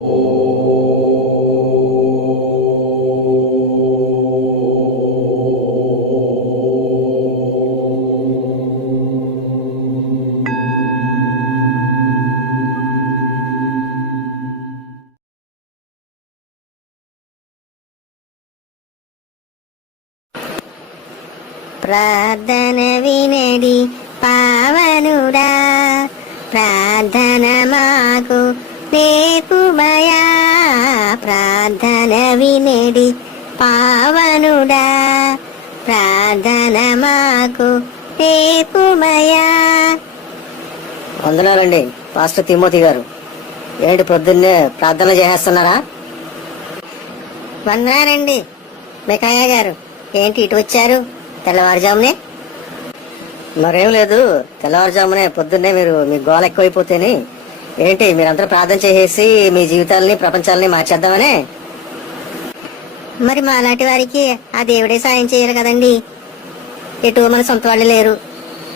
ప్రార్థన వినడి పావనుడా, ప్రార్థన మాకు నేర్పుమయా. ప్రార్థన వినడి పావనుడా, ప్రార్థన మాకు నేర్పుమయా. వందనాలండి పాస్టర్ తిమోతి గారు. ఏంటి పొద్దున్నే ప్రార్థన చేసేస్తున్నారా? వందనాలండి మికాయా గారు. ఏంటి ఇటు వచ్చారు తెల్లవారుజామునే? మరేం లేదు, తెల్లవారుజామునే పొద్దున్నే మీరు మీ గోల ఎక్కువైపోతేని ఏంటి మీరందరూ ప్రార్థన చేసేసి మీ జీవితాలని ప్రపంచాలని మార్చేద్దామనే. మరి మాలాంటి వారికి ఆ దేవుడే సాయం చేయాలి కదండి. ఎటు మన సొంత వాళ్ళు లేరు,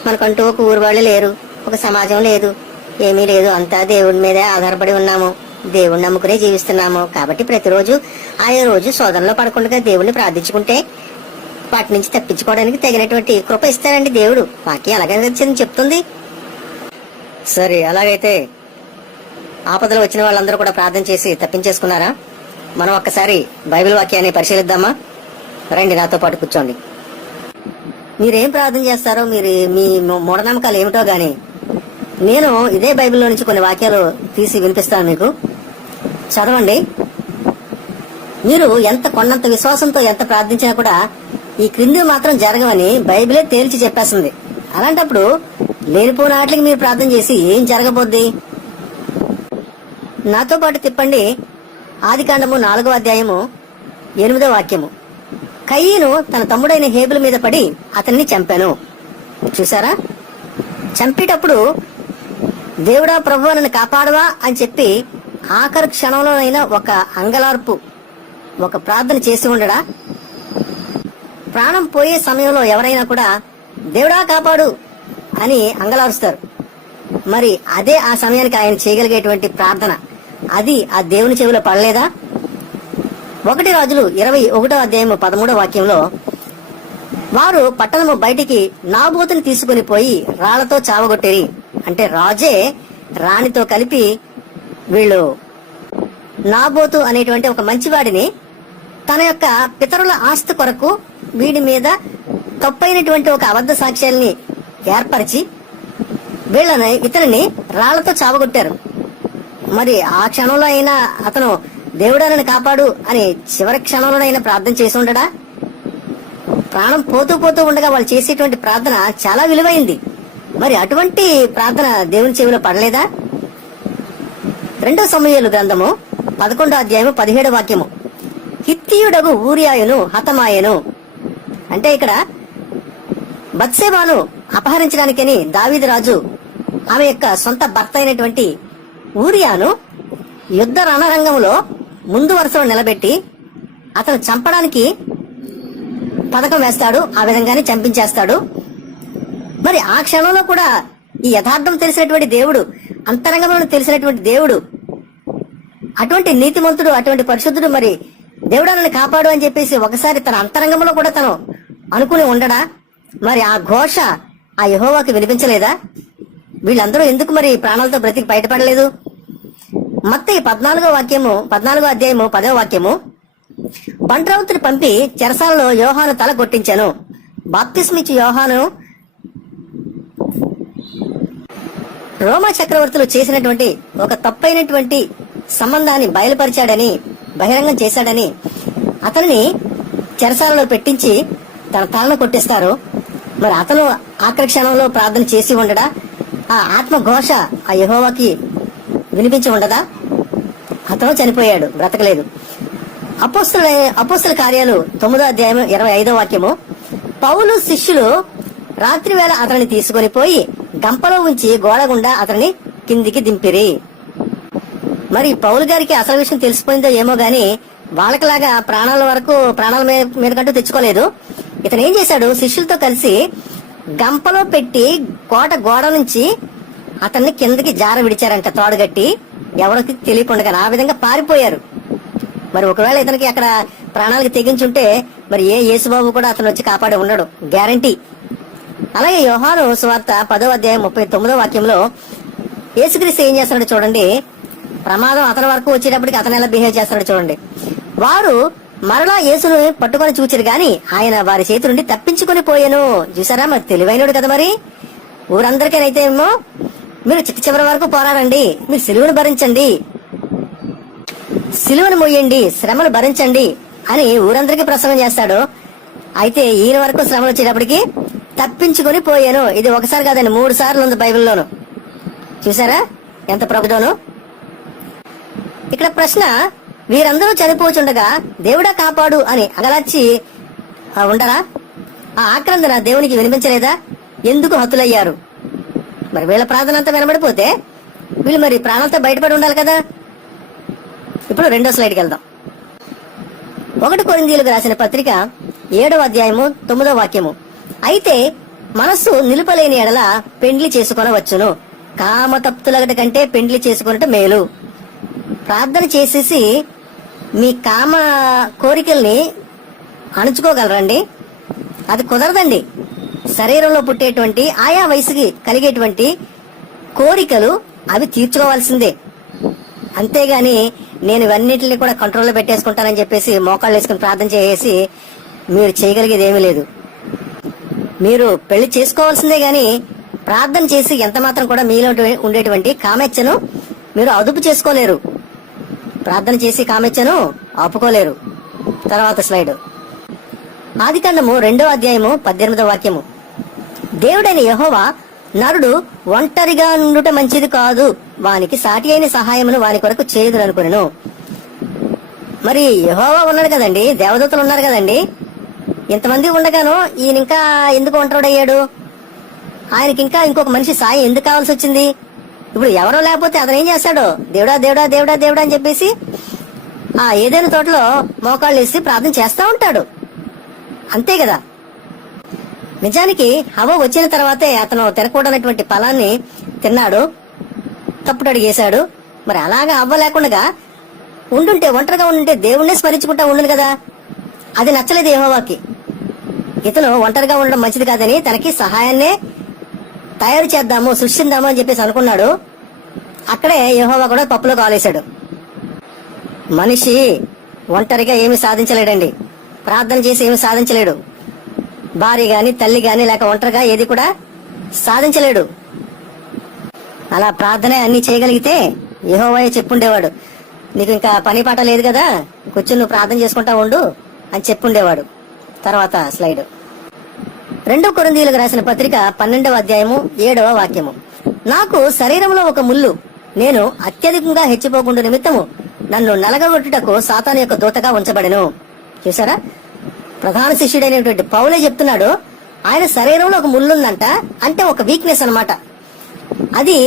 మనకంటూ ఒక ఊరు వాళ్ళు లేరు, ఒక సమాజం లేదు, ఏమీ లేదు. అంతా దేవుడి మీదే ఆధారపడి ఉన్నాము, దేవుడిని నమ్ముకునే జీవిస్తున్నాము. కాబట్టి ప్రతిరోజు ఆయా రోజు శోధనలో పడకుండా దేవుడిని ప్రార్థించుకుంటే వాటి నుంచి తప్పించుకోవడానికి తగినటువంటి కృప ఇస్తారండి దేవుడు. వాక్యం అలాగే చెప్తుంది. సరే, అలాగైతే ఆపదలు వచ్చిన వాళ్ళందరూ కూడా ప్రార్థన చేసి తప్పించేసుకున్నారా? మనం ఒక్కసారి బైబిల్ వాక్యాన్ని పరిశీలిద్దామా? రండి, నాతో పాటు కూర్చోండి. మీరేం ప్రార్థన చేస్తారో, మీ మూఢనమ్మకాలు ఏమిటో గాని నేను ఇదే బైబిల్లో నుంచి కొన్ని వాక్యాలు తీసి వినిపిస్తాను మీకు. చదవండి. మీరు ఎంత కొన్నంత విశ్వాసంతో ఎంత ప్రార్థించినా కూడా ఈ క్రింది మాత్రం జరగవని బైబిలే తేల్చి చెప్పేస్తుంది. అలాంటప్పుడు లేనిపోయిన వాటికి మీరు ప్రార్థన చేసి ఏం జరగబోద్ది? నాతో పాటు తిప్పండి. ఆదికాండము 4వ అధ్యాయము 8వ వాక్యము. కయీను తన తమ్ముడైన హేబెలు మీద పడి అతన్ని చంపాను. చూసారా? చంపేటప్పుడు దేవుడా ప్రభువా నన్ను కాపాడవా అని చెప్పి ఆఖరి క్షణంలోనైనా ఒక అంగలార్పు, ఒక ప్రార్థన చేసి ఉండడా? ప్రాణం పోయే సమయంలో ఎవరైనా కూడా దేవుడా కాపాడు అని అంగలారుస్తారు. మరి అదే ఆ సమయానికి ఆయన చేయగలిగేటువంటి ప్రార్థన, అది ఆ దేవుని చెవిలో పడలేదా? 1 రాజులు 21వ అధ్యాయము 13వ వాక్యంలో, వారు పట్టణము బయటికి నాబోతుని తీసుకుని పోయి రాళ్లతో చావగొట్టేరి. అంటే రాజే రాణితో కలిపి వీళ్ళు నాబోతు అనేటువంటి ఒక మంచివాడిని తన యొక్క పితరుల ఆస్తి కొరకు వీడి మీద తప్పైనటువంటి ఒక అబద్ధ సాక్ష్యాల్ని ఏర్పరిచి ఇతనిని రాళ్లతో చావగొట్టారు. మరి ఆ క్షణంలో అయినా అతను దేవుడానని కాపాడు అని చివరి క్షణంలో అయినా ప్రార్థన చేసి ఉండడా? ప్రాణం పోతూ పోతూ ఉండగా వాళ్ళు చేసేటువంటి ప్రార్థన చాలా విలువైంది. మరి అటువంటి ప్రార్థన దేవుని చెవిలో పడలేదా? 2 సమూయేలు గ్రంథము 11వ అధ్యాయము 17వ వాక్యము. హిత్తీయుడగు ఊరియాయును హతమాయెను. అంటే ఇక్కడ బత్షెబాను అపహరించడానికని దావీదు రాజు ఆమె యొక్క సొంత భర్త అయినటువంటి ఊరియాను యుద్ధ రణరంగంలో ముందు వరుసలో నిలబెట్టి అతను చంపడానికి పథకం వేస్తాడు. ఆ విధంగానే చంపించేస్తాడు. మరి ఆ క్షణంలో కూడా ఈ యథార్థం తెలిసినటువంటి దేవుడు, అంతరంగంలో తెలిసినటువంటి దేవుడు, అటువంటి నీతిమంతుడు, అటువంటి పరిశుద్ధుడు, మరి దేవుడాలను కాపాడు అని చెప్పేసి ఒకసారి తన అంతరంగంలో కూడా తను అనుకుని ఉండడా? మరి ఆ ఘోష ఆ యెహోవాకి వినిపించలేదా? వీళ్ళందరూ ఎందుకు మరి ప్రాణాలతో బ్రతికి బయటపడలేదు? మత్తయి 14వ అధ్యాయము 10వ వాక్యము. బంట్రౌతుని పంపి చెరసాలలో యోహాను తల కొట్టించాను. బాప్తిస్మిచ్చి యోహాను రోమా చక్రవర్తులు చేసినటువంటి ఒక తప్పైనటువంటి సంబంధాన్ని బయలుపరిచాడని, బహిరంగం చేశాడని అతన్ని చెరసాలలో పెట్టించి తన తలను కొట్టిస్తారు. మరి అతను ఆఖరి క్షణంలో ప్రార్థన చేసి ఉండడా? ఆ ఆత్మ ఘోష ఆ యెహోవాకి వినిపించి ఉండదా? అతను చనిపోయాడు, బ్రతకలేదు. అపోస్తల కార్యాలు 9వ అధ్యాయం 25వ వాక్యము. పౌలు శిష్యులు రాత్రి వేళ అతన్ని తీసుకుని పోయి గంపలో ఉంచి గోడ గుండా అతన్ని కిందికి దింపిరి. మరి పౌలు గారికి అసలు విషయం తెలిసిపోయిందో ఏమో గాని వాళ్ళకిలాగా ప్రాణాల మీదకంటూ తెచ్చుకోలేదు. ఇతను ఏం చేశాడు? శిష్యులతో కలిసి గంపలో పెట్టి గోడ నుంచి అతన్ని కిందకి జార విడిచారంట తోడగట్టి. ఎవరికి తెలియకుండా ఆ విధంగా పారిపోయారు. మరి ఒకవేళ ఇతనికి అక్కడ ప్రాణాలకు తెగించుంటే మరి ఏ యేసుబాబు కూడా అతను వచ్చి కాపాడి ఉండడు, గ్యారంటీ. అలాగే యోహాను సువార్త 10వ అధ్యాయం 39వ వాక్యంలో యేసుక్రీస్తు ఏం చేస్తాడో చూడండి. ప్రమాదం అతని వరకు వచ్చేటప్పటికి అతను ఎలా బిహేవ్ చేస్తాడో చూడండి. వారు మరలా యేసును పట్టుకొని చూచిరు గాని ఆయన వారి చేతి నుండి తప్పించుకొని పోయాను. చూసారా, మరి తెలివైనడు కదా. మరి ఊరందరికైతే ఏమో మీరు చిట్ట చివరి వరకు పోరాడండి, మీరు సిలువను భరించండి, సిలువను మోయండి, శ్రమలు భరించండి అని ఊరందరికీ ప్రసంగం చేస్తాడు. అయితే ఈయన వరకు శ్రమలు వచ్చేటప్పటికి తప్పించుకొని పోయాను. ఇది ఒకసారి కాదండి, 3 సార్లు ఉంది బైబిల్లోను. చూసారా ఎంత ప్రభుత్వను. ఇక్కడ ప్రశ్న, వీరందరూ చనిపోచుండగా దేవుడా కాపాడు అని అగలచ్చి ఉండరా? ఆ ఆక్రందన దేవునికి వినిపించలేదా? ఎందుకు హతులయ్యారు? మరి వీళ్ళ ప్రార్థన అంతా వినబడిపోతే వీళ్ళు మరి ప్రాణాలతో బయటపడి ఉండాలి కదా. ఇప్పుడు 2వ స్లైడ్కి వెళ్దాం. 1 కొరింథీయులకు రాసిన పత్రిక 7వ అధ్యాయము 9వ వాక్యము. అయితే మనస్సు నిలుపలేని ఎడల పెండ్లి చేసుకొనవచ్చును, కామతప్తులగట కంటే పెండ్లి చేసుకున్నట్టు మేలు. ప్రార్థన చేసేసి మీ కామ కోరికల్ని అణుచుకోగలరండి? అది కుదరదండి. శరీరంలో పుట్టేటువంటి ఆయా వయసుకి కలిగేటువంటి కోరికలు అవి తీర్చుకోవాల్సిందే. అంతేగాని నేను ఇవన్నిటిని కూడా కంట్రోల్లో పెట్టేసుకుంటానని చెప్పేసి మోకాళ్ళు వేసుకుని ప్రార్థన చేసి మీరు చేయగలిగేది ఏమీ లేదు. మీరు పెళ్లి చేసుకోవాల్సిందే గాని ప్రార్థన చేసి ఎంత మాత్రం కూడా మీలో ఉండేటువంటి కామెచ్చను మీరు అదుపు చేసుకోలేరు. ప్రార్థన చేసి కామెచ్చను ఆపుకోలేరు. తర్వాత స్లైడ్. ఆదికాండము 2వ అధ్యాయము 18వ వాక్యము. దేవుడైన యెహోవా నరుడు ఒంటరిగా నుండుట మంచిది కాదు, వానికి సాటి అయిన సహాయమును వాని కొరకు చేయుదుననుకొనెను. మరి యెహోవా ఉన్నాడు కదండి, దేవదూతలు ఉన్నారు కదండి. ఇంతమంది ఉండగాను ఈయన ఇంకా ఎందుకు ఒంటరిడయ్యాడు? ఆయనకి ఇంకా ఇంకొక మనిషి సాయం ఎందుకు కావాల్సి వచ్చింది? ఇప్పుడు ఎవరో లేకపోతే అతను ఏం చేస్తాడు? దేవుడా దేవుడా దేవుడా దేవుడా అని చెప్పేసి ఆ ఏదైనా తోటలో మోకాళ్ళు వేసి ప్రార్థన చేస్తా ఉంటాడు. అంతే కదా. నిజానికి హవ్వ వచ్చిన తర్వాతే అతను తినకూడనటువంటి ఫలాన్ని తిన్నాడు, తప్పుడు అడిగేశాడు. మరి అలాగా హవ్వ లేకుండా ఉండుంటే, ఒంటరిగా ఉండుంటే దేవుణ్ణి స్మరించుకుంటా ఉండును కదా. అది నచ్చలేదు యెహోవాకి. ఇతను ఒంటరిగా ఉండడం మంచిది కాదని తనకి సహాయాన్నే తయారు చేద్దాము, సృష్టిద్దాము అని చెప్పేసి అనుకున్నాడు. అక్కడే యెహోవా కూడా పప్పులో కాలేశాడు. మనిషి ఒంటరిగా ఏమి సాధించలేడండి, ప్రార్థన చేసి ఏమి సాధించలేడు. భార్య గాని తల్లి గాని లేక ఒంటరిగా ఏది కూడా సాధించలేడు. అలా ప్రార్థనే అన్ని చేయగలిగితే యెహోవాయే చెప్పుండేవాడు, నీకు ఇంకా పని పాట లేదు కదా, కూర్చుని నువ్వు ప్రార్థన చేసుకుంటా ఉండు అని చెప్పుండేవాడు. తర్వాత స్లైడ్. 2 కొరింథీయులకు రాసిన పత్రిక 12వ అధ్యాయము 7వ వాక్యము. నాకు శరీరంలో ఒక ముళ్ళు, నేను అత్యధికంగా హెచ్చిపోకుండా నిమిత్తము నన్ను నలగగొట్టుటకు సాతాను యొక్క దూతగా ఉంచబడెను. చూసారా, ప్రధాన శిష్యుడైనటువంటి పౌలే చెప్తున్నాడు, ఆయన శరీరంలో ఒక ముళ్ళుందంట. అంటే ఒక వీక్నెస్ అన్నమాట. అది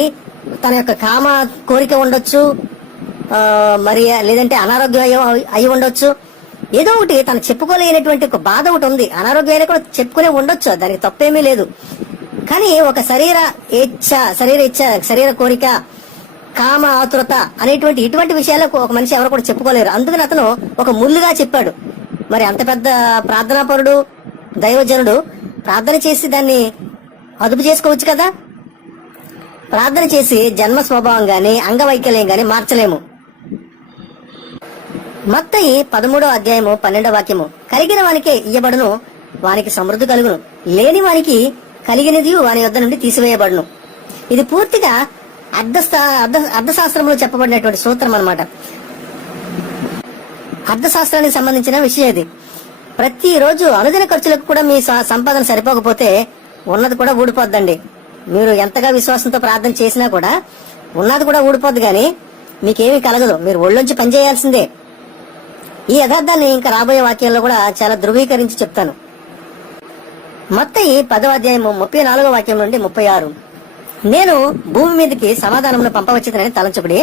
తన యొక్క కామ కోరిక ఉండొచ్చు, మరి లేదంటే అనారోగ్యం అయి ఉండొచ్చు. ఏదో ఒకటి తను చెప్పుకోలేనటువంటి ఒక బాధ ఒకటి ఉంది. అనారోగ్యాన్ని కూడా చెప్పుకునే ఉండొచ్చు, దానికి తప్పేమీ లేదు. కానీ ఒక శరీర ఇచ్ఛ, శరీర కోరిక, కామ ఆతురత అనేటువంటి ఇటువంటి విషయాలకు ఒక మనిషి ఎవరు కూడా చెప్పుకోలేరు. అందుకని అతను ఒక ముళ్ళుగా చెప్పాడు. మరి అంత పెద్ద ప్రార్థనాపరుడు, దైవజనుడు ప్రార్థన చేసి దాన్ని అదుపు చేసుకోవచ్చు కదా. ప్రార్థన చేసి జన్మ స్వభావం గాని అంగవైకల్యం గాని మార్చలేము. మత్తయి 13వ అధ్యాయము 12వ వాక్యము. కలిగిన వానికే ఇయ్యబడును, వానికి సమృద్ధి కలుగును, లేని వానికి కలిగినది వాని యొద్ద నుండి తీసివేయబడును. ఇది పూర్తిగా అర్థశాస్త్రంలో చెప్పబడినటువంటి సూత్రం అన్నమాట. అర్థశాస్త్రానికి సంబంధించిన విషయం ఇది. ప్రతిరోజు అనుదిన ఖర్చులకు కూడా మీ సంపాదన సరిపోకపోతే ఉన్నది కూడా ఊడిపోద్దండి. మీరు ఎంతగా విశ్వాసంతో ప్రార్థన చేసినా కూడా ఉన్నది కూడా ఊడిపోద్ది, కానీ మీకేమీ కలగదు. మీరు ఒళ్ళొంచి పనిచేయాల్సిందే. ఈ యథార్థాన్ని ఇంకా రాబోయే వాక్యాల్లో కూడా చాలా ధృవీకరించి చెప్తాను. మత్తయి 10వ అధ్యాయము 34వ వాక్యం నుండి 36. నేను భూమి మీదకి సమాధానమును పంపవచ్చునని తలంచుకుని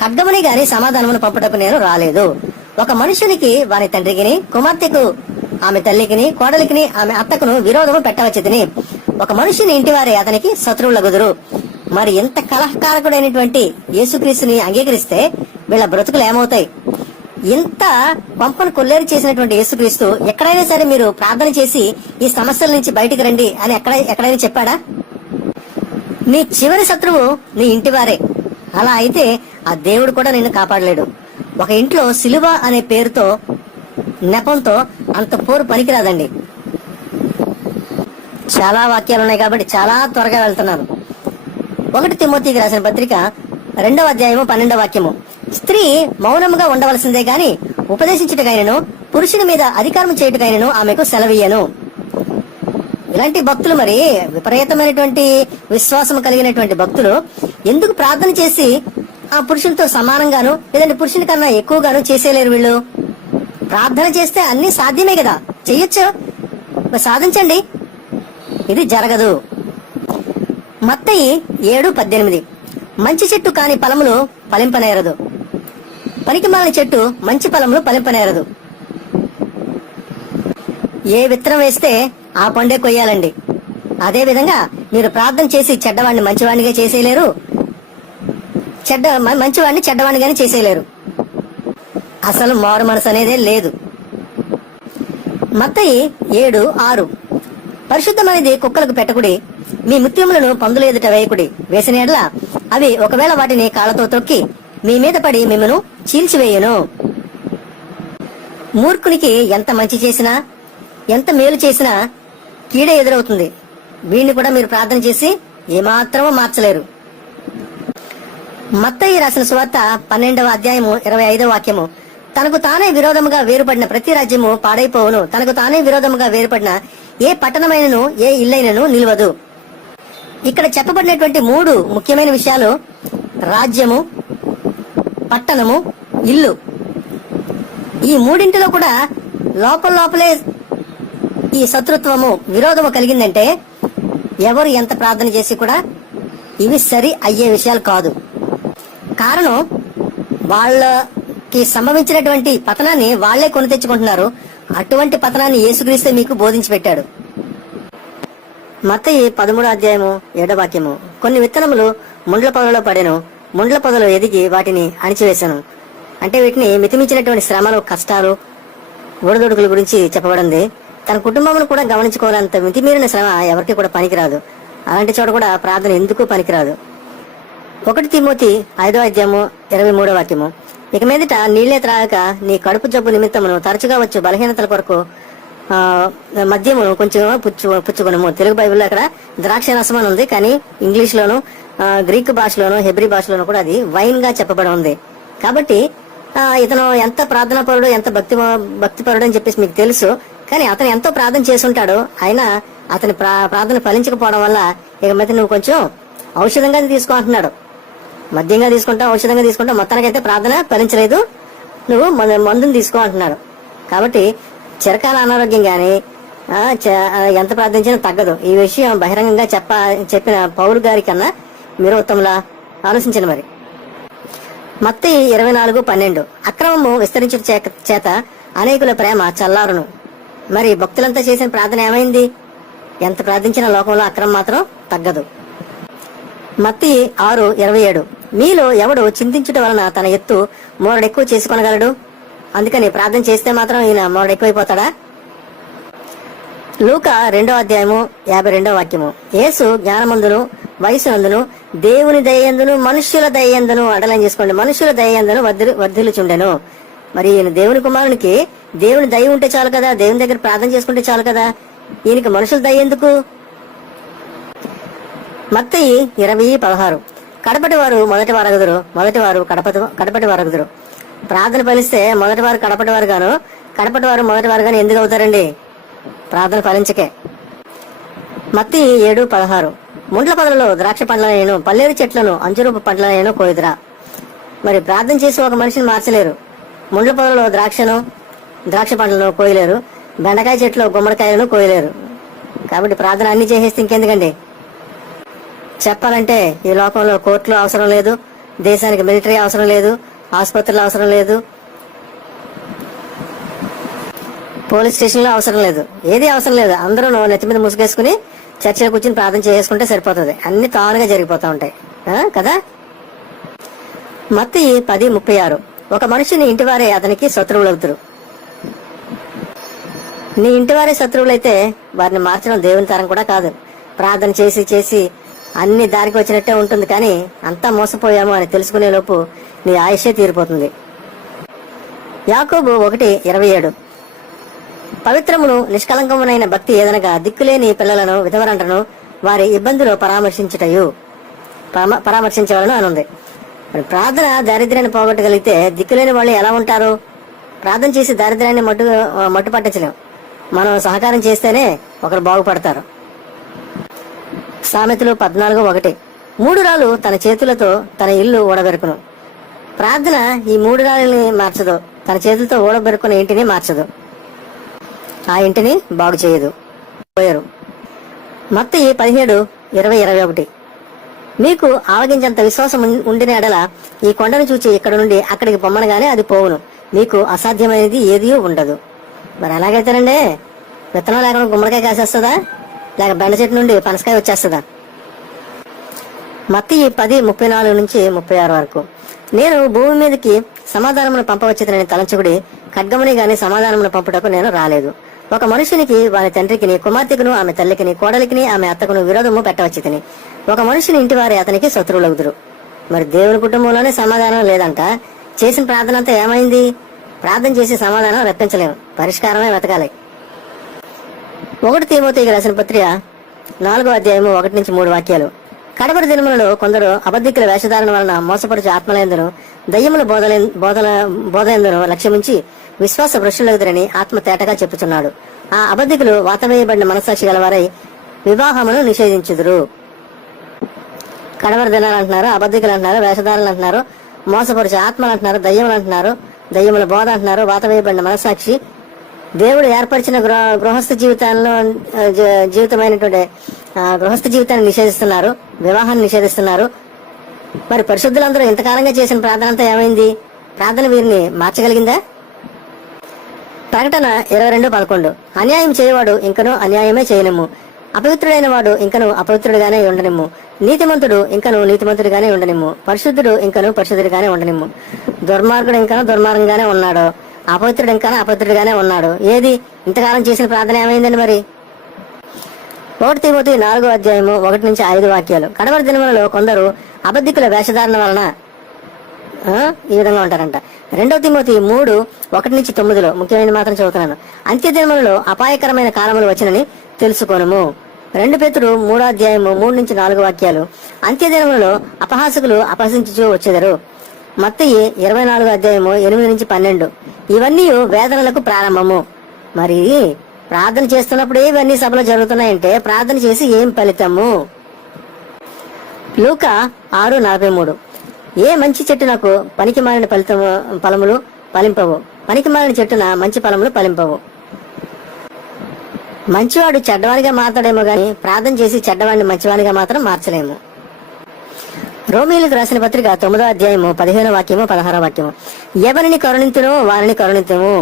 ఖడ్గముని గాని సమాధానమును పంపుటకు నేను రాలేదు. ఒక మనుషునికి వారి తండ్రికిని, కుమార్తెకు ఆమె తల్లికిని, కోడలికిని ఆమె అత్తకును విరోధము పెట్టవచ్చుని. ఒక మనుషుని ఇంటి వారే అతనికి శత్రువులగుదురు. మరి ఎంత కలహకారకుడైనటువంటి యేసుక్రీస్తుని అంగీకరిస్తే వీళ్ళ బ్రతుకులు ఏమవుతాయి? ఇంత పంపను కొల్లేరు చేసినటువంటి యేసుక్రీస్తు ఎక్కడైనా సరే మీరు ప్రార్థన చేసి ఈ సమస్యల నుంచి బయటికి రండి అని ఎక్కడైనా చెప్పాడా? నీ చివరి శత్రువు నీ ఇంటివారే. అలా అయితే ఆ దేవుడు కూడా నిన్ను కాపాడలేడు. ఒక ఇంట్లో సిలువ అనే పేరుతో నెపంతో అంత పోరు పనికిరాదండి. చాలా వాక్యాలు ఉన్నాయి కాబట్టి చాలా త్వరగా వెళ్తున్నాను. 1 తిమోతికి రాసిన పత్రిక 2వ అధ్యాయము 12వ వాక్యము. స్త్రీ మౌనముగా ఉండవలసిందే గాని ఉపదేశించుటకైనను పురుషుని మీద అధికారం చేయుటకైనను ఆమెకు సెలవీయను. ఇలాంటి భక్తులు, మరి విపరీతమైనటువంటి విశ్వాసం కలిగినటువంటి భక్తులు ఎందుకు ప్రార్థన చేసి ఆ పురుషునితో సమానంగాను లేదంటే పురుషుని కన్నా ఎక్కువగాను చేసేలేరు? వీళ్ళు ప్రార్థన చేస్తే అన్ని సాధ్యమే కదా, చెయ్యొచ్చు, సాధించండి. ఇది జరగదు. మత్తయి 7:18. మంచి చెట్టు కాని ఫలములు ఫలింపనేరదు, పనికిమాలిన చెట్టు మంచి ఫలములు ఫలింపనేరదు. ఏ విత్తనం వేస్తే ఆ పండే కొయ్యాలండి. అదే విధంగా మీరు ప్రార్థన చేసి చెడ్డవాడిని మంచివాడినిగా చేసేయలేరు, మంచివాడిని చెడ్డవాడినిగానే చేసేయలేరు. అసలు మారు మనసు అనేదే లేదు. మత్తయి 7:6. పరిశుద్ధమైనది కుక్కలకు పెట్టకుడి, మీ ముత్యములను పందుల ఎదుట వేయకుడి, వేసిన ఎడల అవి ఒకవేళ వాటిని కాళ్ళతో తొక్కి మీ మీద పడి మిమ్మను చీల్చివేయను. మూర్ఖునికి ఎంత మంచి చేసినా ఎంత మేలు చేసినా కీడే ఎదురవుతుంది. వీడిని కూడా మీరు ప్రార్థన చేసి ఏమాత్రమూ మార్చలేరు. మత్తయి రాసిన సువార్త 12వ అధ్యాయము 25వ వాక్యము. తనకు తానే విరోధముగా వేరుపడిన ప్రతి రాజ్యము పాడైపోవును, తనకు తానే విరోధముగా వేరుపడిన ఏ పట్టణమైనను ఏ ఇల్లైనను నిలవదు. ఇక్కడ చెప్పబడినటువంటి 3 ముఖ్యమైన విషయాలు: రాజ్యము, పట్టణము, ఇల్లు. ఈ మూడింటిలో కూడా లోపలే ఈ శత్రుత్వము, విరోధము కలిగిందంటే ఎవరు ఎంత ప్రార్థన చేసి కూడా ఇవి సరి అయ్యే విషయాలు కాదు. కారణం, వాళ్ళకి సంభవించినటువంటి పతనాన్ని వాళ్లే కొని తెచ్చుకుంటున్నారు. అటువంటి పతనాన్ని యేసుక్రీస్తే మీకు బోధించి పెట్టాడు. మత్తయి 13వ అధ్యాయము 7వ వాక్యము. కొన్ని విత్తనములు ముండ్ల పొదలో పడెను, ముండ్ల పొదలు ఎదిగి వాటిని అణిచివేశాను. అంటే వీటిని మితిమించినటువంటి శ్రమలు, కష్టాలు, ఒడిదొడుకుల గురించి చెప్పబడింది. తన కుటుంబమును కూడా గమనించుకోవాలంత మితిమీరిన శ్రమ ఎవరికి కూడా పనికిరాదు. అలాంటి చోట కూడా ప్రార్థన ఎందుకు పనికిరాదు. 1 తిమోతి 5వ అధ్యాయము 23వ వాక్యము. ఇక మీదట నీళ్లే త్రాగక నీ కడుపు జబ్బు నిమిత్తమును తరచుగా వచ్చు బలహీనతల కొరకు మద్యమును కొంచెం పుచ్చుకొనము. తెలుగు బైబిల్లో అక్కడ ద్రాక్ష రసం అని ఉంది, కానీ ఇంగ్లీష్ లోను గ్రీక్ భాషలోను హెబ్రీ భాషలోను కూడా అది వైన్ గా చెప్పబడి ఉంది. కాబట్టి ఇతను ఎంత ప్రార్థనా పరుడు, ఎంత భక్తిపరుడు అని చెప్పేసి మీకు తెలుసు. కానీ అతను ఎంతో ప్రార్థన చేసుంటాడు. అయినా అతని ప్రార్థన ఫలించకపోవడం వల్ల ఇక మీద నువ్వు కొంచెం ఔషధంగా తీసుకో అంటున్నాడు. మద్యంగా తీసుకుంటావు, ఔషధంగా తీసుకుంటావు, మొత్తానికైతే ప్రార్థన ఫలించలేదు, నువ్వు మందుని తీసుకో అంటున్నాడు. కాబట్టి చిరకాల అనారోగ్యం గాని ఎంత ప్రార్థించినా తగ్గదు. ఈ విషయం బహిరంగంగా చెప్పిన పౌలు గారి కన్నా మీరు ఉత్తములా ఆలోచించండి. మరి మత్తయి 24:12. అక్రమము విస్తరించుట చేత అనేకుల ప్రేమ చల్లారును. మరి భక్తులంతా చేసిన ప్రార్థన ఏమైంది? ఎంత ప్రార్థించిన లోకంలో అక్రమం మాత్రం తగ్గదు. మత్తయి 6:27. మీలో ఎవడు చింతించుట వలన తన ఎత్తు మోరడెక్కువ చేసుకొనగలడు? అందుకని ప్రార్థన చేస్తే మాత్రం ఈయన మోరడెక్కువైపోతాడా? లూకా 2వ అధ్యాయము 52వ వాక్యము. యేసు జ్ఞానమందును వయసునందును దేవుని దయందును మనుష్యుల దయందును, అడలం చేసుకోండి, మనుష్యుల దయందును వర్ధిల్లుచుండెను. మరి ఈయన దేవుని కుమారునికి దేవుని దయ ఉంటే చాలు కదా, దేవుని దగ్గర ప్రార్థన చేసుకుంటే చాలు కదా, ఈయనకి మనుషుల దయ ఎందుకు? మత్తయి 20:16. కడపటి వారు మొదటి వారగుదురు, మొదటి వారు కడపటి వారగుదురు. ప్రార్థన ఫలిస్తే మొదటి వారు కడపటి వారు గాను, కడపటి వారు మొదటి వారు గాను ఎందుకు అవుతారండి? ప్రార్థన ఫలించకే. మత్తయి 7:16. ముండ్ల పొదలలో ద్రాక్ష పండ్లనైను పల్లేరు చెట్లను అంజూరపు పండ్లనైను కోయుదురా. మరి ప్రార్థన చేసి ఒక మనిషిని మార్చలేరు. ముండ్ల పొదలలో ద్రాక్ష పండ్లను కోయలేరు, బెండకాయ చెట్లు గుమ్మడికాయలను కోయలేరు. కాబట్టి ప్రార్థన అన్ని చేసేస్తే ఇంకెందుకండి? చెప్పాలంటే ఈ లోకంలో కోర్టులు అవసరం లేదు, దేశానికి మిలిటరీ అవసరం లేదు, ఆసుపత్రులు అవసరం లేదు, పోలీస్ స్టేషన్లో అవసరం లేదు, ఏది అవసరం లేదు. అందరూ నెత్తి మీద ముసుగేసుకుని చర్చిలో కూర్చుని ప్రార్థన చేసుకుంటే సరిపోతుంది, అన్ని తానుగా జరిగిపోతూ ఉంటాయి కదా. మత్తయి 10:36 ఒక మనిషిని ఇంటివారే అతనికి శత్రువులవుతారు. నీ ఇంటివారే శత్రువులైతే వారిని మార్చడం దేవుని తరం కూడా కాదు. ప్రార్థన చేసి చేసి అన్ని దారికి వచ్చినట్టే ఉంటుంది, కానీ అంతా మోసపోయాము అని తెలుసుకునే లోపు నీ ఆయుష్యే తీరిపోతుంది. యాకోబు 1:27 పవిత్రమును నిష్కలంకమునైన భక్తి ఏదనగా దిక్కులేని పిల్లలను విధవరంటను వారి ఇబ్బందులు పరామర్శించవలను అనుంది. మరి ప్రార్థన దారిద్ర్యాన్ని పోగొట్టగలిగితే దిక్కులేని వాళ్ళు ఎలా ఉంటారు? ప్రార్థన చేసి దారిద్ర్యాన్ని మట్టు పట్టించలేం. మనం సహకారం చేస్తేనే ఒకరు బాగుపడతారు. సామెతలు 14:1 3 రాళ్ళు తన చేతులతో తన ఇల్లు ఊడబెరుకును. ప్రార్థన ఈ 3 రాళ్ళని మార్చదు, తన చేతులతో ఊడబెరుకున్న ఇంటిని మార్చదు, ఆ ఇంటిని బాగు చేయదు. పోయారు. మత్తయి 17:20-21 మీకు ఆవగించంత విశ్వాసం ఉండిన ఎడల ఈ కొండను చూచి ఇక్కడ నుండి అక్కడికి పొమ్మనగానే అది పోవును, మీకు అసాధ్యమైనది ఏదీ ఉండదు. మరి ఎలాగైతేనండి, విత్తనం లేకుండా గుమ్మడికాయ కాసేస్తుందా, లేక బెండ చెట్టు నుండి పనసకాయ వచ్చేస్తుందా? మత్తయి 10:34-36 వరకు నేను భూమి మీదకి సమాధానమును పంపవచ్చునని తలంచుకుడి, ఖడ్గముని గాని సమాధానమును పంపుటకు నేను రాలేదు. ఒక మనుషునికి వాని తండ్రికిని కుమార్తెకును ఆమె తల్లికిని కోడలికిని ఆమె అత్తకును విరోధము పెట్టవచ్చుని. ఒక మనిషిని ఇంటి వారి అతనికి శత్రువులవుదురు. మరి దేవుని కుటుంబంలోనే సమాధానం లేదంట. చేసిన ప్రార్థన అంతా ఏమైంది? ప్రార్థన చేసి సమాధానం రప్పించలేము, పరిష్కారమే వెతకాలి. 1 తీమోతికి రాసిన పత్రిక 4:1-3 కడపరి దినములలో కొందరు అబద్ధికుల వేషధారణ వలన మోసపరచు ఆత్మలందును దయ్యముల బోధయందును లక్ష్యముంచి విశ్వాస భ్రష్టులగుదరని ఆత్మ తేటగా చెప్పుచున్నాడు. ఆ అబద్ధికులు వాతవేయబడిన మనస్సాక్షి గలవారై వివాహమును నిషేధించుదురు. కడవరి దినాలు అంటున్నారు, అబద్ధికులు అంటున్నారు, వేషధారులు అంటున్నారు, మోసపరిచే ఆత్మలు అంటున్నారు, దయ్యములు అంటున్నారు, దయ్యముల బోధ అంటున్నారు, వాతవేయబడిన మనస్సాక్షి. దేవుడు ఏర్పరిచిన గృహస్థ జీవితమైనటువంటి గృహస్థ జీవితాన్ని నిషేధిస్తున్నారు, వివాహాన్ని నిషేధిస్తున్నారు. మరి పరిశుద్ధులందరూ ఇంతకాలంగా చేసిన ప్రార్థన అంతా ఏమైంది? ప్రార్థన వీరిని మార్చగలిగిందా? ప్రకటన 22:11 అన్యాయం చేయవాడు ఇంకనూ అన్యాయమే చేయనిమ్ము, అపవిత్రుడైన వాడు ఇంకనూ అపవిత్రుడిగానే ఉండనిమ్ము, నీతిమంతుడు ఇంకనూ నీతిమంతుడిగానే ఉండనిమ్ము, పరిశుద్ధుడు ఇంకనూ పరిశుద్ధుడిగానే ఉండనిమ్ము. దుర్మార్గుడు ఇంకనూ దుర్మార్గంగానే ఉన్నాడు, అపవిత్రుడు ఇంకనూ అపవిత్రుడిగానే ఉన్నాడు. ఏది ఇంతకాలం చేసిన ప్రార్థన ఏమైందండి? మరి 1 తీమోతి 4:1-5 కడవరి దినములలో కొందరు అబద్ధికుల వేషధారణ వలన ఈ విధంగా ఉంటారంట. 2 తీమోతి 3:1-9 ముఖ్యమైన మాత్రం చదువుతున్నాను. అంత్య దినములలో అపాయకరమైన కాలములు వచ్చినని తెలుసుకోనము. 2 పేతురు 3:3-4 అంత్య దినములలో అపహాసకులు అపహసించుచూ వచ్చేదరు. మత్తయి 24:8-12 ఇవన్నీ వేదనలకు ప్రారంభము. మరి ప్రార్థన చేస్తున్నప్పుడు ఇవన్నీ సభలో జరుగుతున్నాయంటే ప్రార్థన చేసి ఏం ఫలితము? లూకా 6:43 ఏ మంచి చెట్టునకు పనికి మాలిన ఫలములు ఫలింపవు, పనికి మాలిన చెట్టున మంచి ఫలములు ఫలింపవు. మంచివాడు చెడ్డవాడిగా మారతాడేమో గాని ప్రార్థన చేసి చెడ్డవాడిని మంచివాడిగా మాత్రం మార్చలేము. రోమీయులకు రాసిన పత్రిక 9:15-16 ఎవరిని కరుణింతునో వారిని కరుణింతుము.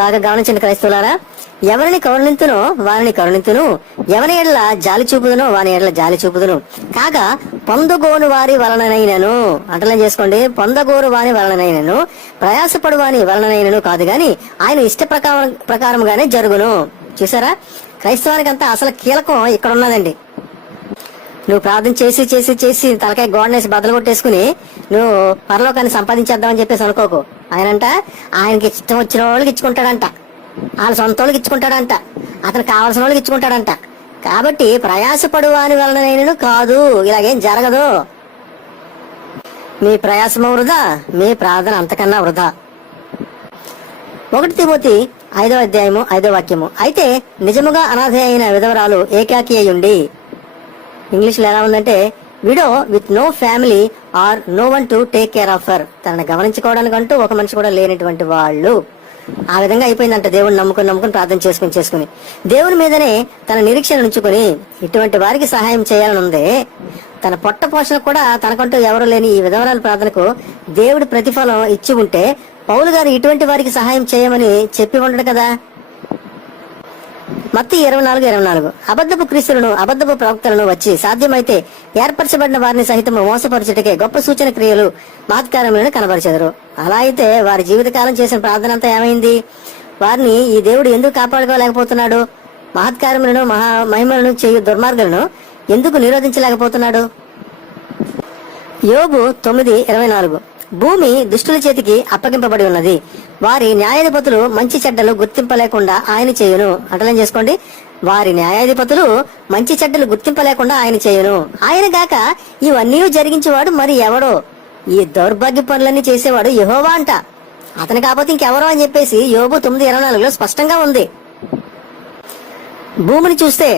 బాగా గమనించండి క్రైస్తవులారా, ఎవరిని కరుణింతునో వారిని కరుణింతును, ఎవరి ఎడల జాలి చూపుదునో వాని ఎడల జాలి చూపుదును. కాగా పొందగోను వారి వలననైనను, అంటలేం చేసుకోండి, పొందగోరు వాని వలననైనను ప్రయాసపడు వాని వలననైనను కాదు గాని ఆయన ఇష్ట ప్రకారముగానే జరుగును. చూసారా, క్రైస్తవానికంతా అసలు కీలకం ఇక్కడ ఉన్నదండి. నువ్వు ప్రార్థన చేసి చేసి చేసి తలకాయ గోడనేసి బద్దలు కొట్టేసుకుని నువ్వు పరలోకాన్ని సంపాదించేద్దామని చెప్పేసి అనుకోకు. ఆయనకి ఇష్టం వచ్చిన వాళ్ళకి ఇచ్చుకుంటాడంట, వాళ్ళ సొంత వాళ్ళకి ఇచ్చుకుంటాడంట, అతను కావాల్సిన వాళ్ళకి ఇచ్చుకుంటాడంట. కాబట్టి ప్రయాసపడు వాని వలననైనను కాదు, ఇలాగేం జరగదు. మీ ప్రయాసము వృధా, మీ ప్రార్థన అంతకన్నా వృధా. 1 తిమోతి 5:5 అయితే నిజముగా అనాథ అయిన విధవరాలు ఏకాకి అయ్యుండి, ఇంగ్లీష్ లో ఎలా ఉందంటే widow with no family or no one to take care of her, తనని గమనించుకోవడానికంటూ ఒక మనిషి కూడా లేనటువంటి వాళ్ళు. ఆ విధంగా అయిపోయిందంట. దేవుడిని నమ్ముకుని ప్రార్థన చేసుకుని దేవుని మీదనే తన నిరీక్షణ ఉంచుకుని ఇటువంటి వారికి సహాయం చేయాలని ఉంది. తన పొట్ట పోషణ కూడా తనకంటూ ఎవరు లేని ఈ విధవరాల ప్రార్థనకు దేవుడి ప్రతిఫలం ఇచ్చి ఉంటే పౌలు గారు ఇటువంటి వారికి సహాయం చేయమని చెప్పి ఉండడు కదా. మత్తయి 24:24 అబద్ధపు క్రీస్తులను అబద్ధపు ప్రవక్తలను వచ్చి సాధ్యమైతే ఏర్పరచబడిన వారిని సహితము మోసపరచుటకే గొప్ప సూచన క్రియలు మహత్కార్యములను కనబరిచెదరు. అలా అయితే వారి జీవితకాలం చేసిన ప్రార్థన అంతా ఏమైంది? వారిని ఈ దేవుడు ఎందుకు కాపాడుకోలేకపోతున్నాడు? మహత్కార్యములను మహిమలను చేయు దుర్మార్గులను ఎందుకు నిరోధించలేకపోతున్నాడు? యోబు 9:24 భూమి దుష్టుల చేతికి అప్పగింపబడి ఉన్నది, వారి న్యాయాధిపతులు మంచి చెడ్డలు గుర్తింపలేకుండా ఆయన చేయును. అంటలేం చేసుకోండి, వారి న్యాయాధిపతులు మంచి చెడ్డలు గుర్తింపలేకుండా ఆయన చేయును. ఆయన గాక ఇవన్నీ జరిగించేవాడు మరి ఎవడో? ఈ దౌర్భాగ్య పనులన్నీ చేసేవాడు యెహోవా అంట. అతను కాకపోతే ఇంకెవరో అని చెప్పేసి యోబు 9:24 స్పష్టంగా ఉంది. భూమిని చూస్తే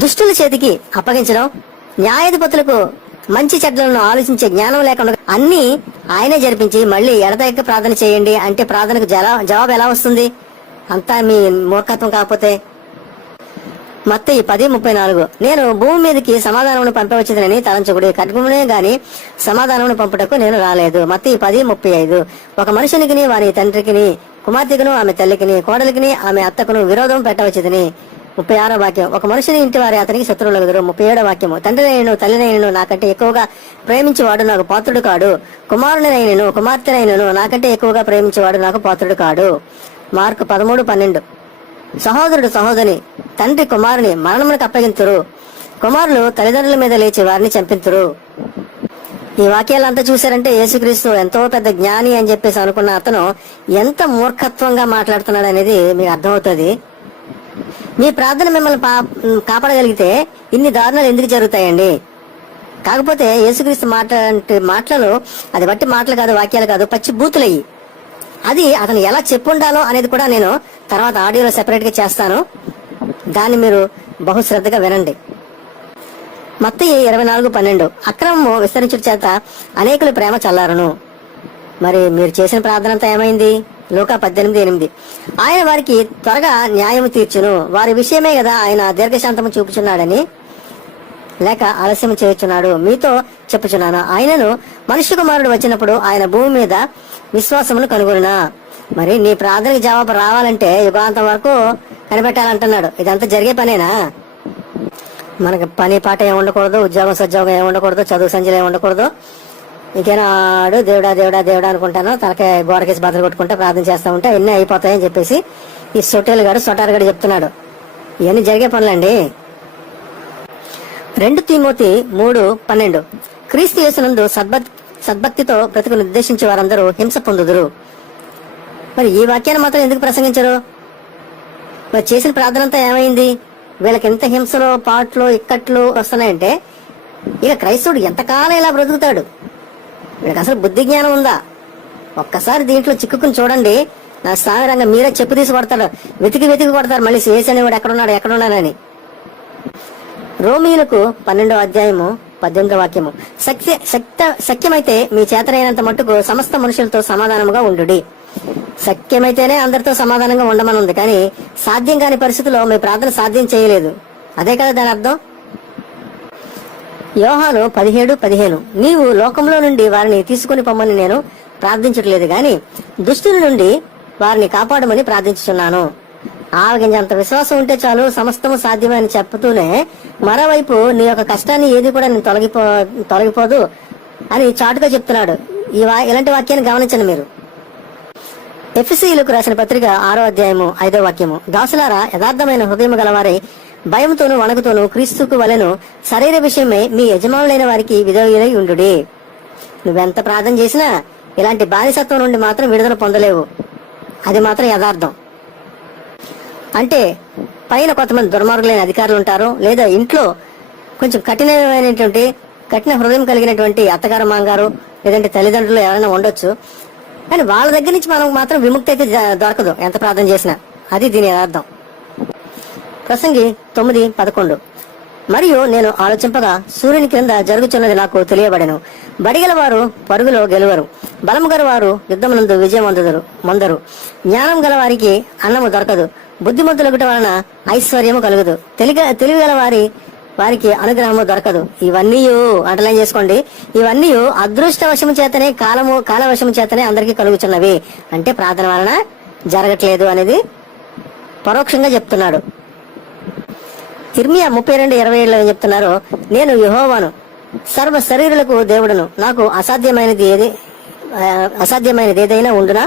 దుష్టుల చేతికి అప్పగించడం, న్యాయాధిపతులకు మంచి చెడ్డలను ఆలోచించే జ్ఞానం లేకుండా అన్ని ఆయనే జరిపించి మళ్ళీ ఎడతెగక ప్రార్థన చేయండి అంటే ప్రార్థనకు జవాబు ఎలా వస్తుంది? అంతా మీ మూర్ఖత్వం కాకపోతే. మత్తయి 10:34 నేను భూమి మీదకి సమాధానమును పంపవచ్చునని తలంచకుడి, ఖడ్గమునే గాని సమాధానమును పంపుటకు నేను రాలేదు. మత్తయి 10:35 ఒక మనుషునికిని వారి తండ్రికిని కుమార్తెకును ఆమె తల్లికిని కోడలికిని ఆమె అత్తకును విరోధం పెట్టవచ్చుదని. 36వ వాక్యం ఒక మనుషుని ఇంటి వారి అతనికి శత్రువులగుదురు. 37వ వాక్యము తండ్రినైనను తల్లినైనను నాకంటే ఎక్కువగా ప్రేమించేవాడు నాకు పాత్రుడు కాడు, కుమారునినైనను కుమార్తెనైనను నాకంటే ఎక్కువగా ప్రేమించేవాడు నాకు పాత్రుడు కాడు. మార్కు 13:12 సహోదరుడు సహోదరి తండ్రి కుమారుని మరణమునకు అప్పగింతురు, కుమారులు తల్లిదండ్రుల మీద లేచి వారిని చంపింతురు. ఈ వాక్యాలంతా చూశారంటే యేసుక్రీస్తు ఎంతో పెద్ద జ్ఞాని అని చెప్పేసి అనుకున్న అతను ఎంత మూర్ఖత్వంగా మాట్లాడుతున్నాడు అనేది మీకు అర్థమవుతుంది. మీ ప్రార్థన మిమ్మల్ని కాపాడగలిగితే ఇన్ని దారుణాలు ఎందుకు జరుగుతాయండి? కాకపోతే యేసుక్రీస్తు మాటలు అది బట్టి మాటలు కాదు, వాక్యాలు కాదు, పచ్చి బూతులయ్యి. అది అతను ఎలా చెప్పుండాలో అనేది కూడా నేను తర్వాత ఆడియోలో సెపరేట్ గా చేస్తాను, దాన్ని మీరు బహుశ్రద్ధగా వినండి. మత్తయి 24:12 అక్రమము విస్తరించుట చేత అనేకుల ప్రేమ చల్లారును. మరి మీరు చేసిన ప్రార్థన అంతా ఏమైంది? లూకా 18:8 ఆయన వారికి త్వరగా న్యాయము తీర్చును, వారి విషయమే కదా ఆయన దీర్ఘశాంతము చూపుచున్నాడని లేక ఆలస్యం చేయుచున్నాడు. మీతో చెప్పుచున్నాను, ఆయనను మనుష్య కుమారుడు వచ్చినప్పుడు ఆయన భూమి మీద విశ్వాసమును కనుగొనునా. మరి నీ ప్రార్థనకి జవాబు రావాలంటే యుగాంతం వరకు కనిపెట్టాలంటున్నాడు. ఇదంతా జరిగే పనేనా? మనకి పని పాట ఏమి ఉండకూడదు, ఉద్యోగం సద్యోగం ఏమి ఉండకూడదు, చదువు సంచలు ఏమి ఉండకూడదు. ఇంకేనాడు దేవుడా దేవుడా దేవుడా అనుకుంటాను, తనకే గోడకేసి బదులు కొట్టుకుంటే ప్రార్థన చేస్తా ఉంటే అన్నీ అయిపోతాయని చెప్పేసి ఈ సొట్టేలు గాడు సొటారు గడు చెప్తున్నాడు. ఇవన్నీ జరిగే పనులండి. 2 తిమోతి 3:12 క్రీస్తు యేసునందు సద్భక్తితో బ్రతుకు నిర్దేశించే వారందరూ హింస పొందుదురు. మరి ఈ వాక్యాన్ని మాత్రం ఎందుకు ప్రసంగించరు? మరి చేసిన ప్రార్థన అంతా ఏమైంది? వీళ్ళకి ఎంత హింసలో పాటలు ఇక్కట్లు వస్తున్నాయంటే ఇక క్రైస్తవుడు ఎంతకాలం ఇలా బ్రతుకుతాడు? వీళ్ళకి అసలు బుద్ధి జ్ఞానం ఉందా? ఒక్కసారి దీంట్లో చిక్కుకుని చూడండి, నా సాగరంగా మీరే చెప్పు తీసి కొడతారు, వెతికి కొడతారు మళ్ళీ యేసు అనేవాడు ఎక్కడున్నాడని. రోమీయులకు 12:18 వాక్యము సఖ్యమైతే మీ చేతనైనంత మట్టుకు సమస్త మనుషులతో సమాధానముగా ఉండుడి. సఖ్యమైతేనే అందరితో సమాధానంగా ఉండమనుంది, కానీ సాధ్యం కాని పరిస్థితుల్లో మీ ప్రార్థన సాధ్యం చేయలేదు. అదే కదా దాని అర్థం. యోహాను 17:15 నీవు లోకంలో నుండి వారిని తీసుకుని పొమ్మని నేను ప్రార్థించట్లేదు గాని దుష్టుల నుండి వారిని కాపాడమని ప్రార్థించుచున్నాను. ఆవగింజంత విశ్వాసం ఉంటే చాలు, సమస్తము సాధ్యమని చెప్తూనే మరోవైపు నీ యొక్క కష్టాన్ని ఏది కూడా నేను తొలగిపోదు అని చాటుగా చెప్తున్నాడు. ఇలాంటి వాక్యాన్ని గమనించండి మీరు. ఎఫెసీయులకు రాసిన పత్రిక 6:5 వాక్యము దాసులారా యథార్థమైన హృదయం గలవారై భయంతోను వణకుతోను క్రీస్తుకు వలెను శరీర విషయమై మీ యజమానులైన వారికి విధేయులై ఉండుడి. నువ్వెంత ప్రార్థన చేసినా ఇలాంటి బానిసత్వం నుండి మాత్రం విడుదల పొందలేవు. అది మాత్రం యథార్థం. అంటే పైన కొంతమంది దుర్మార్గులైన అధికారులు ఉంటారు, లేదా ఇంట్లో కొంచెం కఠిన హృదయం కలిగినటువంటి అత్తగారు మాంగారు లేదంటే తల్లిదండ్రులు ఎవరైనా ఉండొచ్చు, కానీ వాళ్ళ దగ్గర నుంచి మనకు మాత్రం విముక్తి అయితే దొరకదు ఎంత ప్రార్థన చేసినా. అది దీని యథార్థం. ప్రసంగి 9:11 మరియు నేను ఆలోచింపగా సూర్యుని క్రింద జరుగుచున్నది నాకు తెలియబడెను. బడిగల వారు పరుగులో గెలువరు, బలము గల వారు యుద్ధమునందు విజయం పొందరు. జ్ఞానం గల వారికి అన్నము దొరకదు, బుద్ధిమంతులగుట వలన ఐశ్వర్యము కలుగదు, తెలివి గల వారికి అనుగ్రహము దొరకదు. ఇవన్నీ అంటలేం చేసుకోండి, ఇవన్నీ అదృష్టవశము చేతనే కాలవశము చేతనే అందరికీ కలుగుచున్నవి. అంటే ప్రార్థన వలన జరగట్లేదు అనేది పరోక్షంగా చెప్తున్నాడు. ఇర్మియా 32:27 ఏం చెప్తున్నారు? నేను యెహోవాను, సర్వ శరీరులకు దేవుడును, నాకు అసాధ్యమైనది ఏదైనా ఉండునా?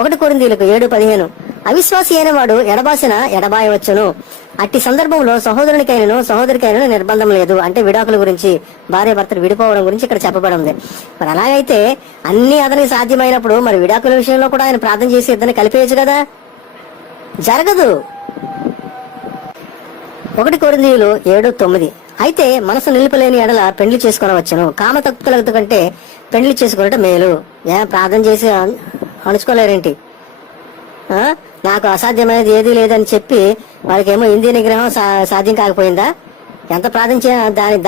1 కొరింథీయులకు 7:15 అవిశ్వాసి అయిన వాడు ఎడబాసిన ఎడబాయవచ్చును, అట్టి సందర్భంలో సహోదరికైనను నిర్బంధం లేదు. అంటే విడాకుల గురించి, భార్య భర్తలు విడిపోవడం గురించి ఇక్కడ చెప్పబడింది. మరి అలాగైతే అన్ని అతనికి సాధ్యమైనప్పుడు మరి విడాకుల విషయంలో కూడా ఆయన ప్రార్థన చేసి ఇద్దరిని కలిపేయచ్చు కదా? జరగదు. 1 కొరింథీయులు 7:9 అయితే మనసు నిలుపలేని ఎడల పెండ్లి చేసుకొనవచ్చును, కామతత్తులతో కంటే పెండ్లి చేసుకున్నట్టు మేలు. ప్రార్థన చేసి అణుచుకోలేరేంటి? నాకు అసాధ్యమైనది ఏదీ లేదని చెప్పి వాళ్ళకేమో ఇంద్రియ నిగ్రహం సాధ్యం కాకపోయిందా? ఎంత ప్రార్థించినా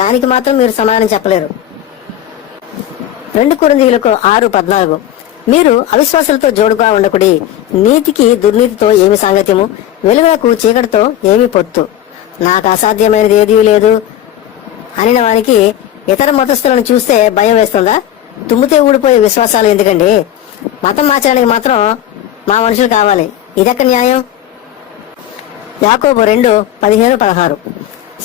దానికి మాత్రం మీరు సమాధానం చెప్పలేరు. 2 కొరింథీయులకు 6:14 మీరు అవిశ్వాసులతో జోడుగా ఉండకుడి, నీతికి దుర్నీతితో ఏమి సాంగత్యము, వెలుగులకు చీకటితో ఏమి పొత్తు, నాకు అసాధ్యమైనది ఏదీ లేదు అనిన వానికి ఇతర మతస్థులను చూస్తే భయం వేస్తుందా? తుమ్మితే ఊడిపోయే విశ్వాసాలు ఎందుకండి? మతం మార్చడానికి మాత్రం మా మనుషులు కావాలి. ఇదెక్కడ న్యాయం? యాకోబు 2:15-16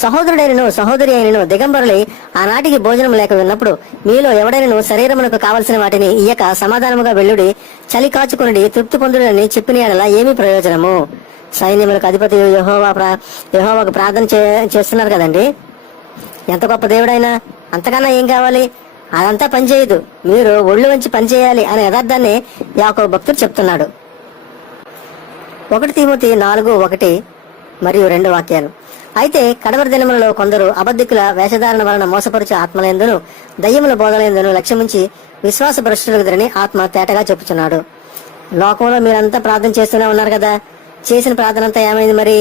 సహోదరుడైనను సహోదరి అయినను దిగంబరులై ఆనాటికి భోజనం లేక ఉన్నప్పుడు మీలో ఎవడైనను శరీరమునకు కావలసిన వాటిని ఇయ్యక సమాధానముగా వెల్లుడి, చలి కాచుకుని తృప్తి పొందుడని చెప్పిన యెడల ఏమి ప్రయోజనము? సైన్యములకు అధిపతి యెహోవాకు ప్రార్థన చేస్తున్నారు కదండి. ఎంత గొప్ప దేవుడైనా అంతకన్నా ఏం కావాలి? అదంతా పనిచేయదు, మీరు ఒళ్ళు వంచి పనిచేయాలి అనే యథార్థాన్ని యాకోబు భక్తుడు చెప్తున్నాడు. 1 తిమోతి 4:1 మరియు 2 వాక్యాలు అయితే కడవరి దినములలో కొందరు అబద్ధికుల వేషధారణ వలన మోసపరిచే ఆత్మలందును దయ్యముల బోధలందును లక్ష్యముంచి విశ్వాస భ్రష్టులకుదని ఆత్మ తేటగా చెప్పుచున్నాడు. లోకంలో మీరంతా ప్రార్థన చేస్తూనే ఉన్నారు కదా, చేసిన ప్రార్థన అంతా ఏమైంది? మరి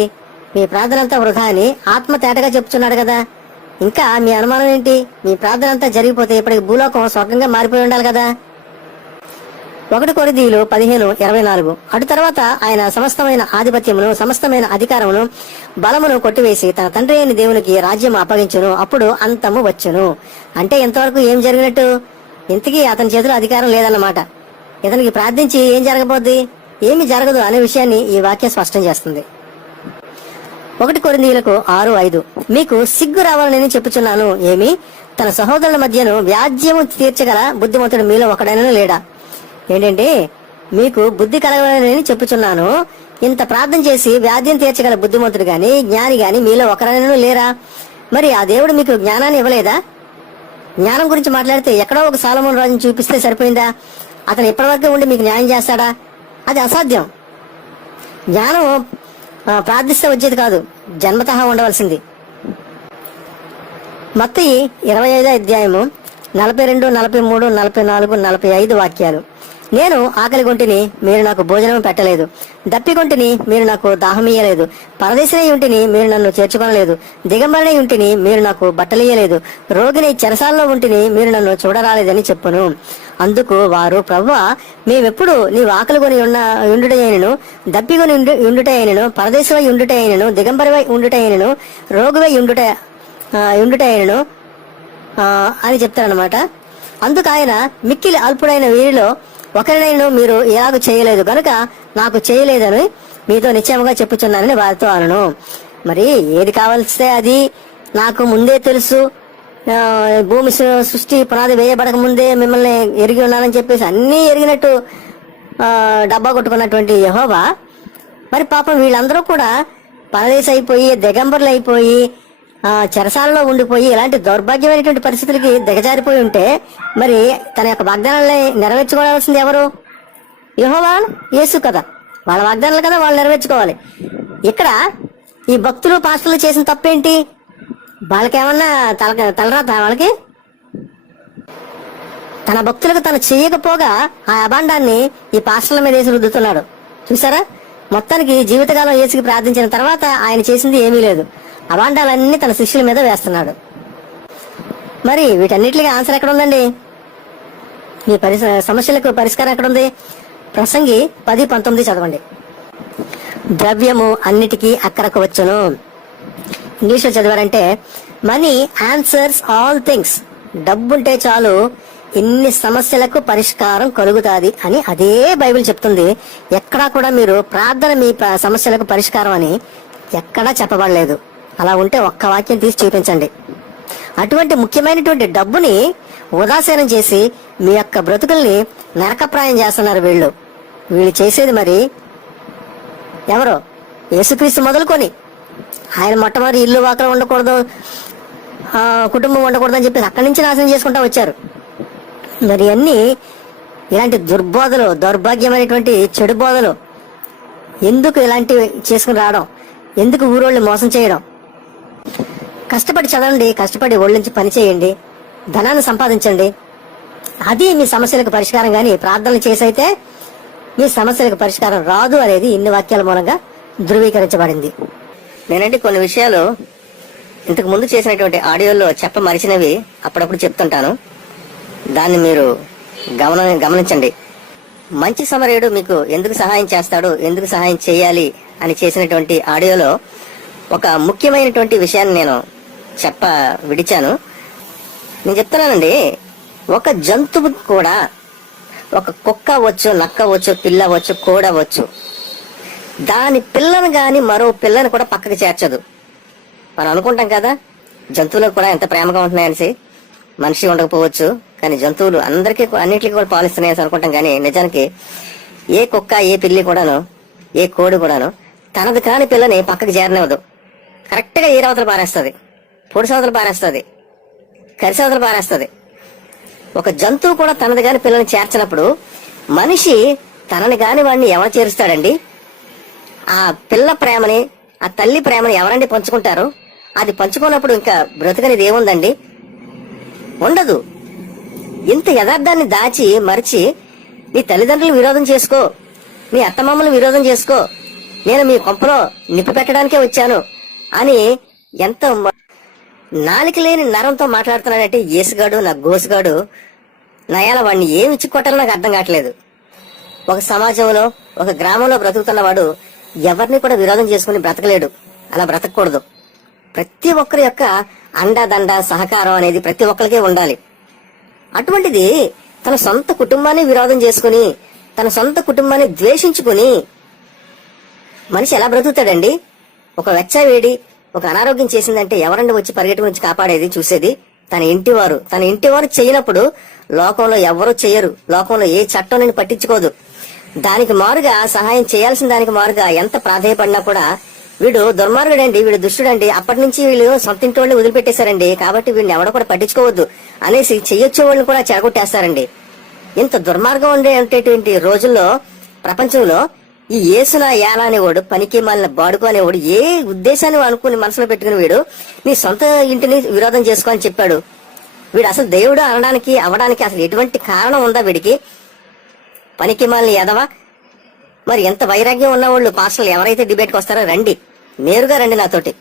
మీ ప్రార్థన అంతా వృధా అని ఆత్మ తేటగా చెప్పుచున్నాడు కదా. ఇంకా మీ అనుమానం ఏంటి? మీ ప్రార్థన అంతా జరిగిపోతే ఇప్పటికి భూలోకం స్వర్గంగా మారిపోయి ఉండాలి కదా. 1 కొరింథీయులు 15:24 అటు తర్వాత ఆయన సమస్తమైన ఆధిపత్యమును సమస్తమైన అధికారమును బలమును కొట్టివేసి తన తండ్రి అయిన దేవునికి రాజ్యం అప్పగించును, అప్పుడు అంతము వచ్చును. అంటే ఇంతవరకు ఏం జరిగినట్టు? ఇంతకీ అతని చేతిలో అధికారం లేదన్నమాట. ఇతనికి ప్రార్థించి ఏం జరగబోద్ది? ఏమి జరగదు అనే విషయాన్ని ఈ వాక్యం స్పష్టం చేస్తుంది. 1 కొరింథీయులకు 6:5 మీకు సిగ్గు రావాలని చెప్పుచున్నాను. ఏమి? తన సహోదరుల మధ్యను వ్యాజ్యము తీర్చగల బుద్ధిమంతుడు మీలో ఒకడైనా లేడా? ఏంటంటే మీకు బుద్ధి కలగాలని చెప్పుచున్నాను. ఇంత ప్రార్థన చేసి వ్యాధ్యం తీర్చగల బుద్ధిమంతుడు గాని జ్ఞాని గాని మీలో ఒకరైనా లేరా? మరి ఆ దేవుడు మీకు జ్ఞానాన్ని ఇవ్వలేదా? జ్ఞానం గురించి మాట్లాడితే ఎక్కడో ఒక సొలొమోను రాజుని చూపిస్తే సరిపోయిందా? అతను ఇప్పటివరకు ఉండి మీకు న్యాయం చేస్తాడా? అది అసాధ్యం. జ్ఞానం ప్రార్థిస్తే వచ్చేది కాదు, జన్మతః ఉండవలసింది. మత్తయి 25:42, 42, 43, 44, 45 వాక్యాలు నేను ఆకలిగొంటిని, మీరు నాకు భోజనం పెట్టలేదు, దప్పిగొంటిని, మీరు నాకు దాహమియ్యలేదు, పరదేశినై ఉంటిని, మీరు నన్ను చేర్చుకొనలేదు, దిగంబరినై ఉంటిని, మీరు నాకు బట్టలియ్యలేదు, రోగిని చెరసాల్లో ఉంటిని, మీరు నన్ను చూడరాలేదని చెప్పును. అందుకు వారు, ప్రభువా, మేమెప్పుడు నీవు ఆకలిగొని ఉండుటైనను, దప్పిగొని ఉండుటైనను, పరదేశమై ఉండుటైనను, దిగంబరివై ఉండుటైనను, రోగివై ఉండుటైనను అని చెప్తారనమాట. అందుకు ఆయన, మిక్కిలి అల్పుడైన వీరిలో ఒకరినైనా మీరు ఎలాగూ చేయలేదు గనుక నాకు చేయలేదని మీతో నిశ్చయముగా చెప్పుచున్నానని వారితో అనను. మరి ఏది కావాల్స్తే అది నాకు ముందే తెలుసు, భూమి సృష్టి పునాది వేయబడక ముందే మిమ్మల్ని ఎరిగి ఉన్నానని చెప్పేసి అన్నీ ఎరిగినట్టు డబ్బా కొట్టుకున్నటువంటి యెహోవా మరి పాపం వీళ్ళందరూ కూడా పరదేశ అయిపోయి దిగంబరులు అయిపోయి చెరసాలలో ఉండిపోయి ఇలాంటి దౌర్భాగ్యమైనటువంటి పరిస్థితులకి దిగజారిపోయి ఉంటే మరి తన యొక్క వాగ్దానాలని నెరవేర్చుకోవాల్సింది ఎవరు? యెహోవా, యేసు కదా. వాళ్ళ వాగ్దానాలు కదా వాళ్ళు నెరవేర్చుకోవాలి. ఇక్కడ ఈ భక్తులు పాస్టర్లు చేసిన తప్పేంటి? వాళ్ళకేమన్నా తలరాత వాళ్ళకి? తన భక్తులకు తను చేయకపోగా ఆ అభాండాన్ని ఈ పాస్టర్ల మీద వేసి రుద్దుతున్నాడు. చూసారా? మొత్తానికి జీవితకాలం యేసుకి ప్రార్థించిన తర్వాత ఆయన చేసింది ఏమీ లేదు. అభాండాలన్నీ తన శిష్యుల మీద వేస్తున్నాడు. మరి వీటన్నిటికీ ఆన్సర్ ఎక్కడ ఉందండి? ఈ సమస్యలకు పరిష్కారం ఎక్కడుంది? ప్రసంగి 10:19 చదవండి. ద్రవ్యము అన్నిటికీ అక్కరకు వచ్చును. ఇంగ్లీష్ లో చదివారంటే మనీ ఆన్సర్స్ ఆల్ థింగ్స్. డబ్బుంటే చాలు ఇన్ని సమస్యలకు పరిష్కారం కలుగుతాది అని అదే బైబిల్ చెప్తుంది. ఎక్కడా కూడా మీరు ప్రార్థన మీ సమస్యలకు పరిష్కారం అని ఎక్కడా చెప్పబడలేదు. అలా ఉంటే ఒక్క వాక్యం తీసి చూపించండి. అటువంటి ముఖ్యమైనటువంటి డబ్బుని ఉదాసీనం చేసి మీ యొక్క బ్రతుకుల్ని నరకప్రాయం చేస్తున్నారు వీళ్ళు చేసేది మరి ఎవరో యేసుక్రీస్తు మొదలుకొని ఆయన మొట్టమొదటి ఇల్లు వాకలు ఉండకూడదు, కుటుంబం ఉండకూడదు అని చెప్పేసి అక్కడి నుంచి నాశనం చేసుకుంటా వచ్చారు. మరి అన్ని ఇలాంటి దుర్బోధలు, దౌర్భాగ్యమైనటువంటి చెడు బోధలు ఎందుకు ఇలాంటివి చేసుకుని రావడం? ఎందుకు ఊరోళ్ళని మోసం చేయడం? కష్టపడి చదవండి, కష్టపడి ఒళ్ళుంచి పని చేయండి, ధనాన్ని సంపాదించండి. అది మీ సమస్యలకు పరిష్కారం. గాని ప్రార్థనలు చేసైతే మీ సమస్యలకు పరిష్కారం రాదు అనేది ఇన్ని వాక్యాల మూలంగా ధృవీకరించబడింది. నేనంటే కొన్ని విషయాలు ఇంతకు ముందు చేసినటువంటి ఆడియోలో చెప్పమరిచినవి అప్పుడప్పుడు చెప్తుంటాను. దాన్ని మీరు గమనించండి. మంచి సమరయుడు మీకు ఎందుకు సహాయం చేస్తాడు, ఎందుకు సహాయం చేయాలి అని చేసినటువంటి ఆడియోలో ఒక ముఖ్యమైనటువంటి విషయాన్ని నేను విడిచాను. నేను చెప్తున్నానండి, ఒక జంతువు కూడా, ఒక కుక్క అవ్వచ్చు, నక్క అవ్వచ్చు, పిల్ల అవ్వచ్చు, కోడి అవ్వచ్చు, దాని పిల్లను గాని మరో పిల్లని కూడా పక్కకి చేర్చదు. మనం అనుకుంటాం కదా జంతువులకు కూడా ఎంత ప్రేమగా ఉంటున్నాయనేసి. మనిషి ఉండకపోవచ్చు కానీ జంతువులు అన్నిటికీ కూడా పాలిస్తున్నాయని అనుకుంటాం. కానీ నిజానికి ఏ కుక్క, ఏ పిల్లి కూడాను, ఏ కోడి కూడాను తనది కాని పిల్లని పక్కకి చేరనివ్వదు. కరెక్ట్ గా ఏరవతలు పారేస్తుంది, పొడి సవతలు పారేస్తుంది, కరిసవతలు పారేస్తుంది. ఒక జంతువు కూడా తనది కాని పిల్లని చేర్చినప్పుడు మనిషి తనని కాని వాడిని ఎవరు చేరుస్తాడండి? ఆ పిల్ల ప్రేమని, ఆ తల్లి ప్రేమని ఎవరండి పంచుకుంటారు? అది పంచుకున్నప్పుడు ఇంకా బ్రతకనిది ఏముందండి? ఉండదు. ఇంత యథార్థాన్ని దాచి మరిచి నీ తల్లిదండ్రులు విరోధం చేసుకో, నీ అత్తమామలు విరోధం చేసుకో, నేను మీ కొంపలో నిప్పు పెట్టడానికే వచ్చాను అని ఎంత నాలిక లేని నరంతో మాట్లాడుతున్నాడంటే యేసుగాడు, నా గోసుగాడు, నయాల వాడిని ఏమి ఇచ్చి కొట్టాలో నాకు అర్థం కావట్లేదు. ఒక సమాజంలో, ఒక గ్రామంలో బ్రతుకుతున్నవాడు ఎవరిని కూడా విరోధం చేసుకుని బ్రతకలేడు. అలా బ్రతకూడదు. ప్రతి ఒక్కరి యొక్క అండదండ, సహకారం అనేది ప్రతి ఒక్కరికే ఉండాలి. అటువంటిది తన సొంత కుటుంబాన్ని విరోధం చేసుకుని, తన సొంత కుటుంబాన్ని ద్వేషించుకుని మనిషి ఎలా బ్రతుకుతాడండి? ఒక వెచ్చవేడి, ఒక అనారోగ్యం చేసిందంటే ఎవరండి వచ్చి పరిగెట్టుకు నుంచి కాపాడేది, చూసేది? తన ఇంటివారు. తన ఇంటివారు చేయనప్పుడు లోకంలో ఎవరూ చేయరు. లోకంలో ఏ చట్టం నేను పట్టించుకోదు. దానికి మారుగా, సహాయం చేయాల్సిన దానికి మారుగా ఎంత ప్రాధేయపడినా కూడా వీడు దుర్మార్గుడండి, వీడు దుష్టుడండి, అప్పటి నుంచి వీళ్ళు సొంత ఇంటి వాళ్ళు వదిలిపెట్టేశారండి, కాబట్టి వీడిని ఎవడో కూడా పట్టించుకోవద్దు అనేసి చెయ్యొచ్చే వాళ్ళని కూడా చెడగొట్టేస్తారండి. ఇంత దుర్మార్గం ఉండేటువంటి రోజుల్లో ప్రపంచంలో ఈ యేసునా యాలా అనేవాడు, పనికి మాలిన బాడుకు అనేవాడు, ఏ ఉద్దేశాన్ని అనుకుని మనసులో పెట్టుకుని వీడు నీ సొంత ఇంటిని విరోధం చేసుకో అని చెప్పాడు. వీడు అసలు దేవుడు అనడానికి అవడానికి అసలు ఎటువంటి కారణం ఉందా వీడికి? పనికి మాలిన ఎదవా. మరి ఎంత వైరాగ్యం ఉన్నవాళ్ళు పాస్టర్లు ఎవరైతే డిబేట్కి వస్తారో రండి, నేరుగా రండి నాతోటి.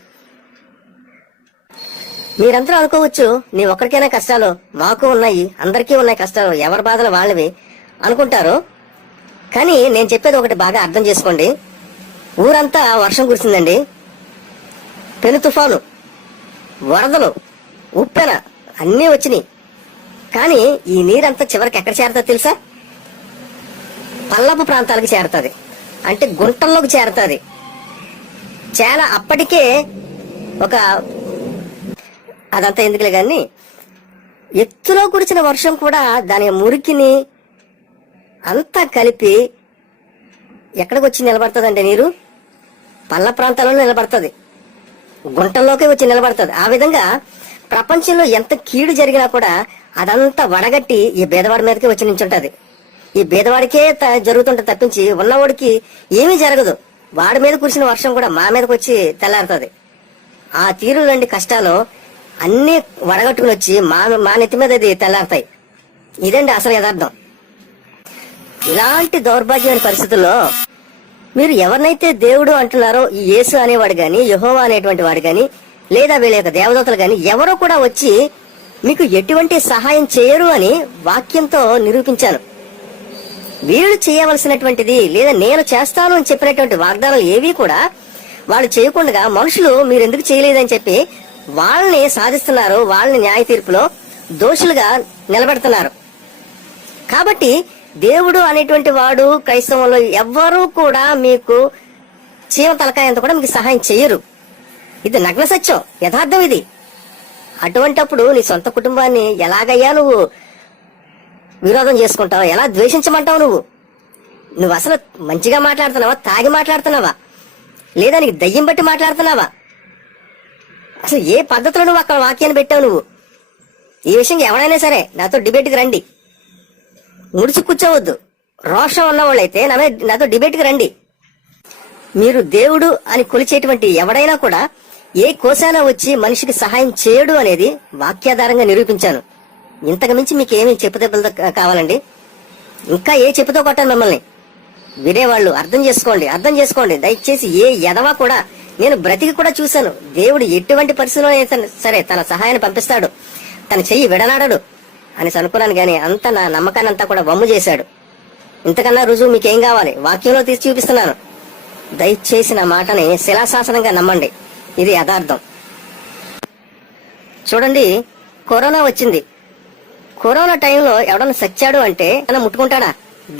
మీరందరూ అనుకోవచ్చు నీ ఒక్కడికైనా కష్టాలు, మాకు ఉన్నాయి, అందరికీ ఉన్నాయి కష్టాలు, ఎవరి బాధలు వాళ్ళవి అనుకుంటారు. కానీ నేను చెప్పేది ఒకటి బాగా అర్థం చేసుకోండి. ఊరంతా వర్షం కురిసిందండి, పెను తుఫాను, వరదలు, ఉప్పెన అన్నీ వచ్చినాయి. కానీ ఈ నీరంతా చివరికి ఎక్కడ చేరుతుందో తెలుసా? పల్లపు ప్రాంతాలకు చేరుతుంది, అంటే గుంటల్లోకి చేరుతుంది. చాలా అప్పటికే ఒక అదంతా ఎందుకులే కానీ ఎత్తులో కురిసిన వర్షం కూడా దాని మురికిని అంతా కలిపి ఎక్కడికి వచ్చి నిలబడుతుందంటే నీరు పల్ల ప్రాంతాల్లో నిలబడుతుంది, గుంటల్లోకి వచ్చి నిలబడుతుంది. ఆ విధంగా ప్రపంచంలో ఎంత కీడు జరిగినా కూడా అదంతా వడగట్టి ఈ పేదవాడి మీదకి వచ్చి నించుంటది. ఈ పేదవాడికే జరుగుతుంటే తప్పించి ఉన్నవాడికి ఏమీ జరగదు. వాడి మీద కురిసిన వర్షం కూడా మా మీదకి వచ్చి తెల్లారుతుంది. ఆ తీరు రెండు కష్టాలు అన్ని వడగట్టుకుని వచ్చి మా నెత్తి మీద ఇది తెల్లారుతాయి. ఇదండి అసలు యథార్థం. ఇలాంటి దౌర్భాగ్యమైన పరిస్థితుల్లో మీరు ఎవరినైతే దేవుడు అంటున్నారో, ఈ యేసు అనేవాడు గాని, యెహోవా అనేటువంటి వాడు గాని, లేదా వీళ్ళ యొక్క దేవదూతలు గాని ఎవరో కూడా వచ్చి మీకు ఎటువంటి సహాయం చేయరు అని వాక్యంతో నిరూపించాను. వీళ్ళు చేయవలసినటువంటిది లేదా నేను చేస్తాను అని చెప్పినటువంటి వాగ్దానాలు ఏవి కూడా వాళ్ళు చేయకుండా మనుషులు మీరు ఎందుకు చేయలేదని చెప్పి వాళ్ళని సాధిస్తున్నారు, వాళ్ళని న్యాయ తీర్పులో దోషులుగా నిలబెడుతున్నారు. కాబట్టి దేవుడు అనేటువంటి వాడు క్రైస్తవంలో ఎవ్వరూ కూడా మీకు చీమ తలకాయంత కూడా మీకు సహాయం చేయరు. ఇది నగ్న సత్యం, యథార్థం ఇది. అటువంటప్పుడు నీ సొంత కుటుంబాన్ని ఎలాగయ్యా నువ్వు విరోధం చేసుకుంటావు? ఎలా ద్వేషించమంటావు? నువ్వు అసలు మంచిగా మాట్లాడుతున్నావా, తాగి మాట్లాడుతున్నావా, లేదా నీకు దయ్యం బట్టి మాట్లాడుతున్నావా? అసలు ఏ పద్ధతిలో నువ్వు అక్కడ వాక్యాన్ని పెట్టావు? నువ్వు ఈ విషయం ఎవరైనా సరే నాతో డిబేట్కి రండి, ముడిచి కూర్చోవద్దు. రోషం ఉన్నవాళ్ళైతే నాతో డిబేట్కి రండి. మీరు దేవుడు అని కొలిచేటువంటి ఎవడైనా కూడా ఏ కోశాన వచ్చి మనిషికి సహాయం చేయడు అనేది వాక్యాధారంగా నిరూపించాను. ఇంతకు మించి మీకు ఏమి చెప్పుదెబ్బలతో కావాలండి? ఇంకా ఏ చెప్పుతో కొట్టాను మిమ్మల్ని? వినేవాళ్ళు అర్థం చేసుకోండి దయచేసి. ఏ ఎదవా కూడా, నేను బ్రతికి కూడా చూశాను, దేవుడు ఎటువంటి పరిస్థితుల్లో సరే తన సహాయాన్ని పంపిస్తాడు, తన చెయ్యి విడనాడడు అని అనుకున్నాను. గాని అంత నా నమ్మకాన్ని అంతా కూడా వమ్ము చేశాడు. ఇంతకన్నా రుజువు మీకేం కావాలి? వాక్యంలో తీసి చూపిస్తున్నాను. దయచేసి నా మాటని శిలాశాసనంగా నమ్మండి, ఇది యథార్థం. చూడండి, కరోనా వచ్చింది. కరోనా టైంలో ఎవడన్నా సచ్చాడు అంటే తన ముట్టుకుంటాడా?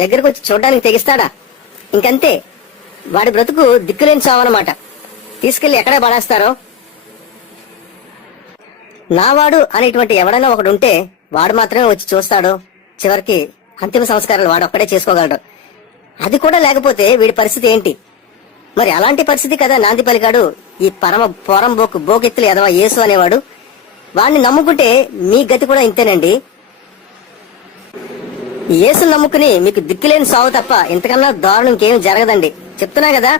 దగ్గరకు వచ్చి చూడడానికి తెగిస్తాడా? ఇంకంతే, వాడి బ్రతుకు దిక్కులేని చావన్నమాట. తీసుకెళ్లి ఎక్కడే పడేస్తారో. నావాడు అనేటువంటి ఎవడైనా ఒకడు ఉంటే వాడు మాత్రమే వచ్చి చూస్తాడు. చివరికి అంతిమ సంస్కారాలు వాడు ఒక్కడే చేసుకోగలడు. అది కూడా లేకపోతే వీడి పరిస్థితి ఏంటి? మరి అలాంటి పరిస్థితి కదా నాంది పలికాడు ఈ పొరం బోకెత్తులు ఎదవా యేసు అనేవాడు. వాడిని నమ్ముకుంటే మీ గతి కూడా ఇంతేనండి. యేసుని నమ్ముకుని మీకు దిక్కులేని సావు తప్ప ఇంతకన్నా దారుణం ఇంకేం జరగదండి. చెప్తున్నా కదా,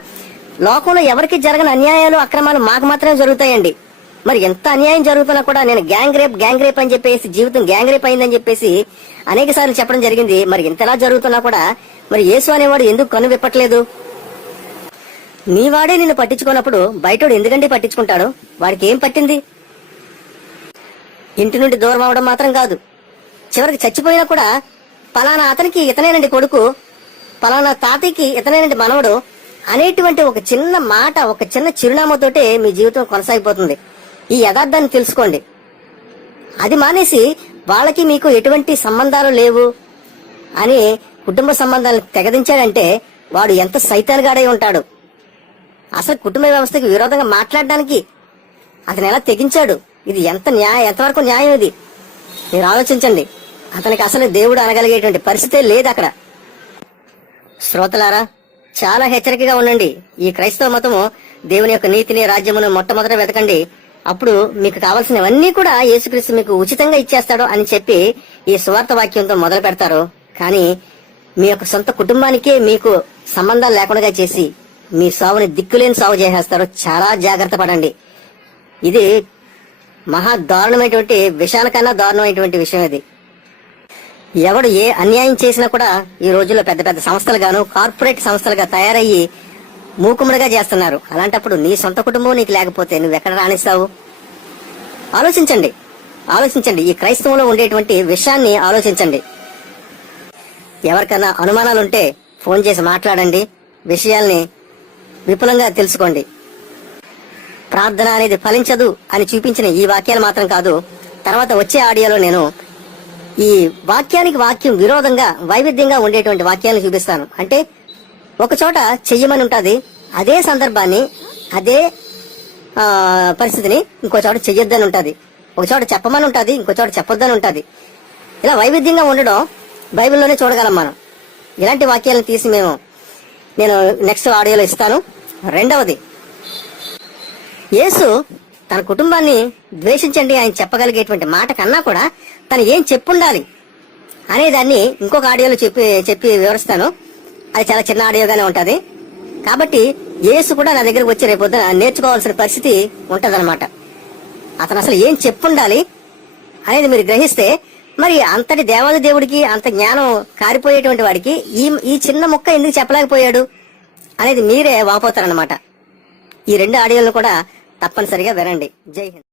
లోకంలో ఎవరికి జరగని అన్యాయాలు అక్రమాలు మాకు మాత్రమే జరుగుతాయండి. మరి ఎంత అన్యాయం జరుగుతున్నా కూడా నేను గ్యాంగ్ రేప్ అని చెప్పేసి, జీవితం గ్యాంగ్ రేప్ అయిందని చెప్పేసి అనేక సార్లు చెప్పడం జరిగింది. మరి ఇంతలా జరుగుతున్నా కూడా మరి యేసు అనేవాడు ఎందుకు కన్ను విప్పట్లేదు? నీవాడే నిన్ను పట్టించుకున్నప్పుడు బయటోడు ఎందుకంటే పట్టించుకుంటాడు? వాడికి ఏం పట్టింది? ఇంటి నుండి దూరం అవడం మాత్రం కాదు, చివరికి చచ్చిపోయినా కూడా పలానా అతనికి ఇతనేనండి కొడుకు, పలానా తాతయ్యకి ఇతనేనండి మనవడు అనేటువంటి ఒక చిన్న మాట, ఒక చిన్న చిరునామాతోటే మీ జీవితం కొనసాగిపోతుంది. ఈ యథార్థాన్ని తెలుసుకోండి. అది మానేసి వాళ్ళకి మీకు ఎటువంటి సంబంధాలు లేవు అని కుటుంబ సంబంధాలను తెగదించాడంటే వాడు ఎంత సైతాన్గాడై ఉంటాడు. అసలు కుటుంబ వ్యవస్థకి విరోధంగా మాట్లాడడానికి అతను ఎలా తెగించాడు? ఇది ఎంతవరకు న్యాయం? ఇది మీరు ఆలోచించండి. అతనికి అసలు దేవుడు అనగలిగేటువంటి పరిస్థితే లేదు అక్కడ. శ్రోతలారా, చాలా హెచ్చరికగా ఉండండి. ఈ క్రైస్తవ మతము దేవుని యొక్క నీతిని, రాజ్యమును మొట్టమొదట వెతకండి, అప్పుడు మీకు కావాల్సినవన్నీ కూడా యేసుక్రీస్తు మీకు ఉచితంగా ఇచ్చేస్తాడు అని చెప్పి ఈ సువార్త వాక్యంతో మొదలు పెడతారు. కానీ మీ యొక్క సొంత కుటుంబానికే మీకు సంబంధాలు లేకుండా చేసి మీ సావుని దిక్కులేని సాగు చేసేస్తారు. చాలా జాగ్రత్త పడండి. ఇది మహా దారుణమైనటువంటి విషయానికన్నా దారుణమైనటువంటి విషయం ఇది. ఎవడు ఏ అన్యాయం చేసినా కూడా ఈ రోజుల్లో పెద్ద పెద్ద సంస్థలుగాను, కార్పొరేట్ సంస్థలుగా తయారయ్యి మూకుముడిగా చేస్తున్నారు. అలాంటప్పుడు నీ సొంత కుటుంబం నీకు లేకపోతే నువ్వెక్కడ రాణిస్తావు? ఆలోచించండి. ఈ క్రైస్తవంలో ఉండేటువంటి విషయాన్ని ఆలోచించండి. ఎవరికన్నా అనుమానాలుంటే ఫోన్ చేసి మాట్లాడండి, విషయాల్ని విపులంగా తెలుసుకోండి. ప్రార్థన అనేది ఫలించదు అని చూపించిన ఈ వాక్యాలు మాత్రం కాదు, తర్వాత వచ్చే ఆడియోలో నేను ఈ వాక్యానికి వాక్యం విరోధంగా, వైవిధ్యంగా ఉండేటువంటి వాక్యాలను చూపిస్తాను. అంటే ఒక చోట చెయ్యమని ఉంటుంది, అదే సందర్భాన్ని, అదే పరిస్థితిని ఇంకో చోట చెయ్యొద్దని ఉంటుంది. ఒక చోట చెప్పమని ఉంటుంది, ఇంకో చోట చెప్పొద్దని ఉంటుంది. ఇలా వైవిధ్యంగా ఉండడం బైబిల్లోనే చూడగలం మనం. ఇలాంటి వాక్యాలను తీసి నేను నెక్స్ట్ ఆడియోలో ఇస్తాను. రెండవది, యేసు తన కుటుంబాన్ని ద్వేషించండి ఆయన చెప్పగలిగేటువంటి మాట కన్నా కూడా తను ఏం చెప్పుండాలి అనేదాన్ని ఇంకొక ఆడియోలో చెప్పి వివరిస్తాను. అది చాలా చిన్న ఆడియోగానే ఉంటది. కాబట్టి యేసు కూడా నా దగ్గరకు వచ్చి రేపొద్దున నేర్చుకోవాల్సిన పరిస్థితి ఉంటదన్నమాట. అతను అసలు ఏం చెప్పుండాలి అనేది మీరు గ్రహిస్తే, మరి అంతటి దేవాది దేవుడికి అంత జ్ఞానం కారిపోయేటువంటి వాడికి ఈ చిన్న ముక్క ఎందుకు చెప్పలేకపోయాడు అనేది మీరే వాపోతారన్నమాట. ఈ రెండు ఆడియోలను కూడా తప్పనిసరిగా వినండి. జై హింద్.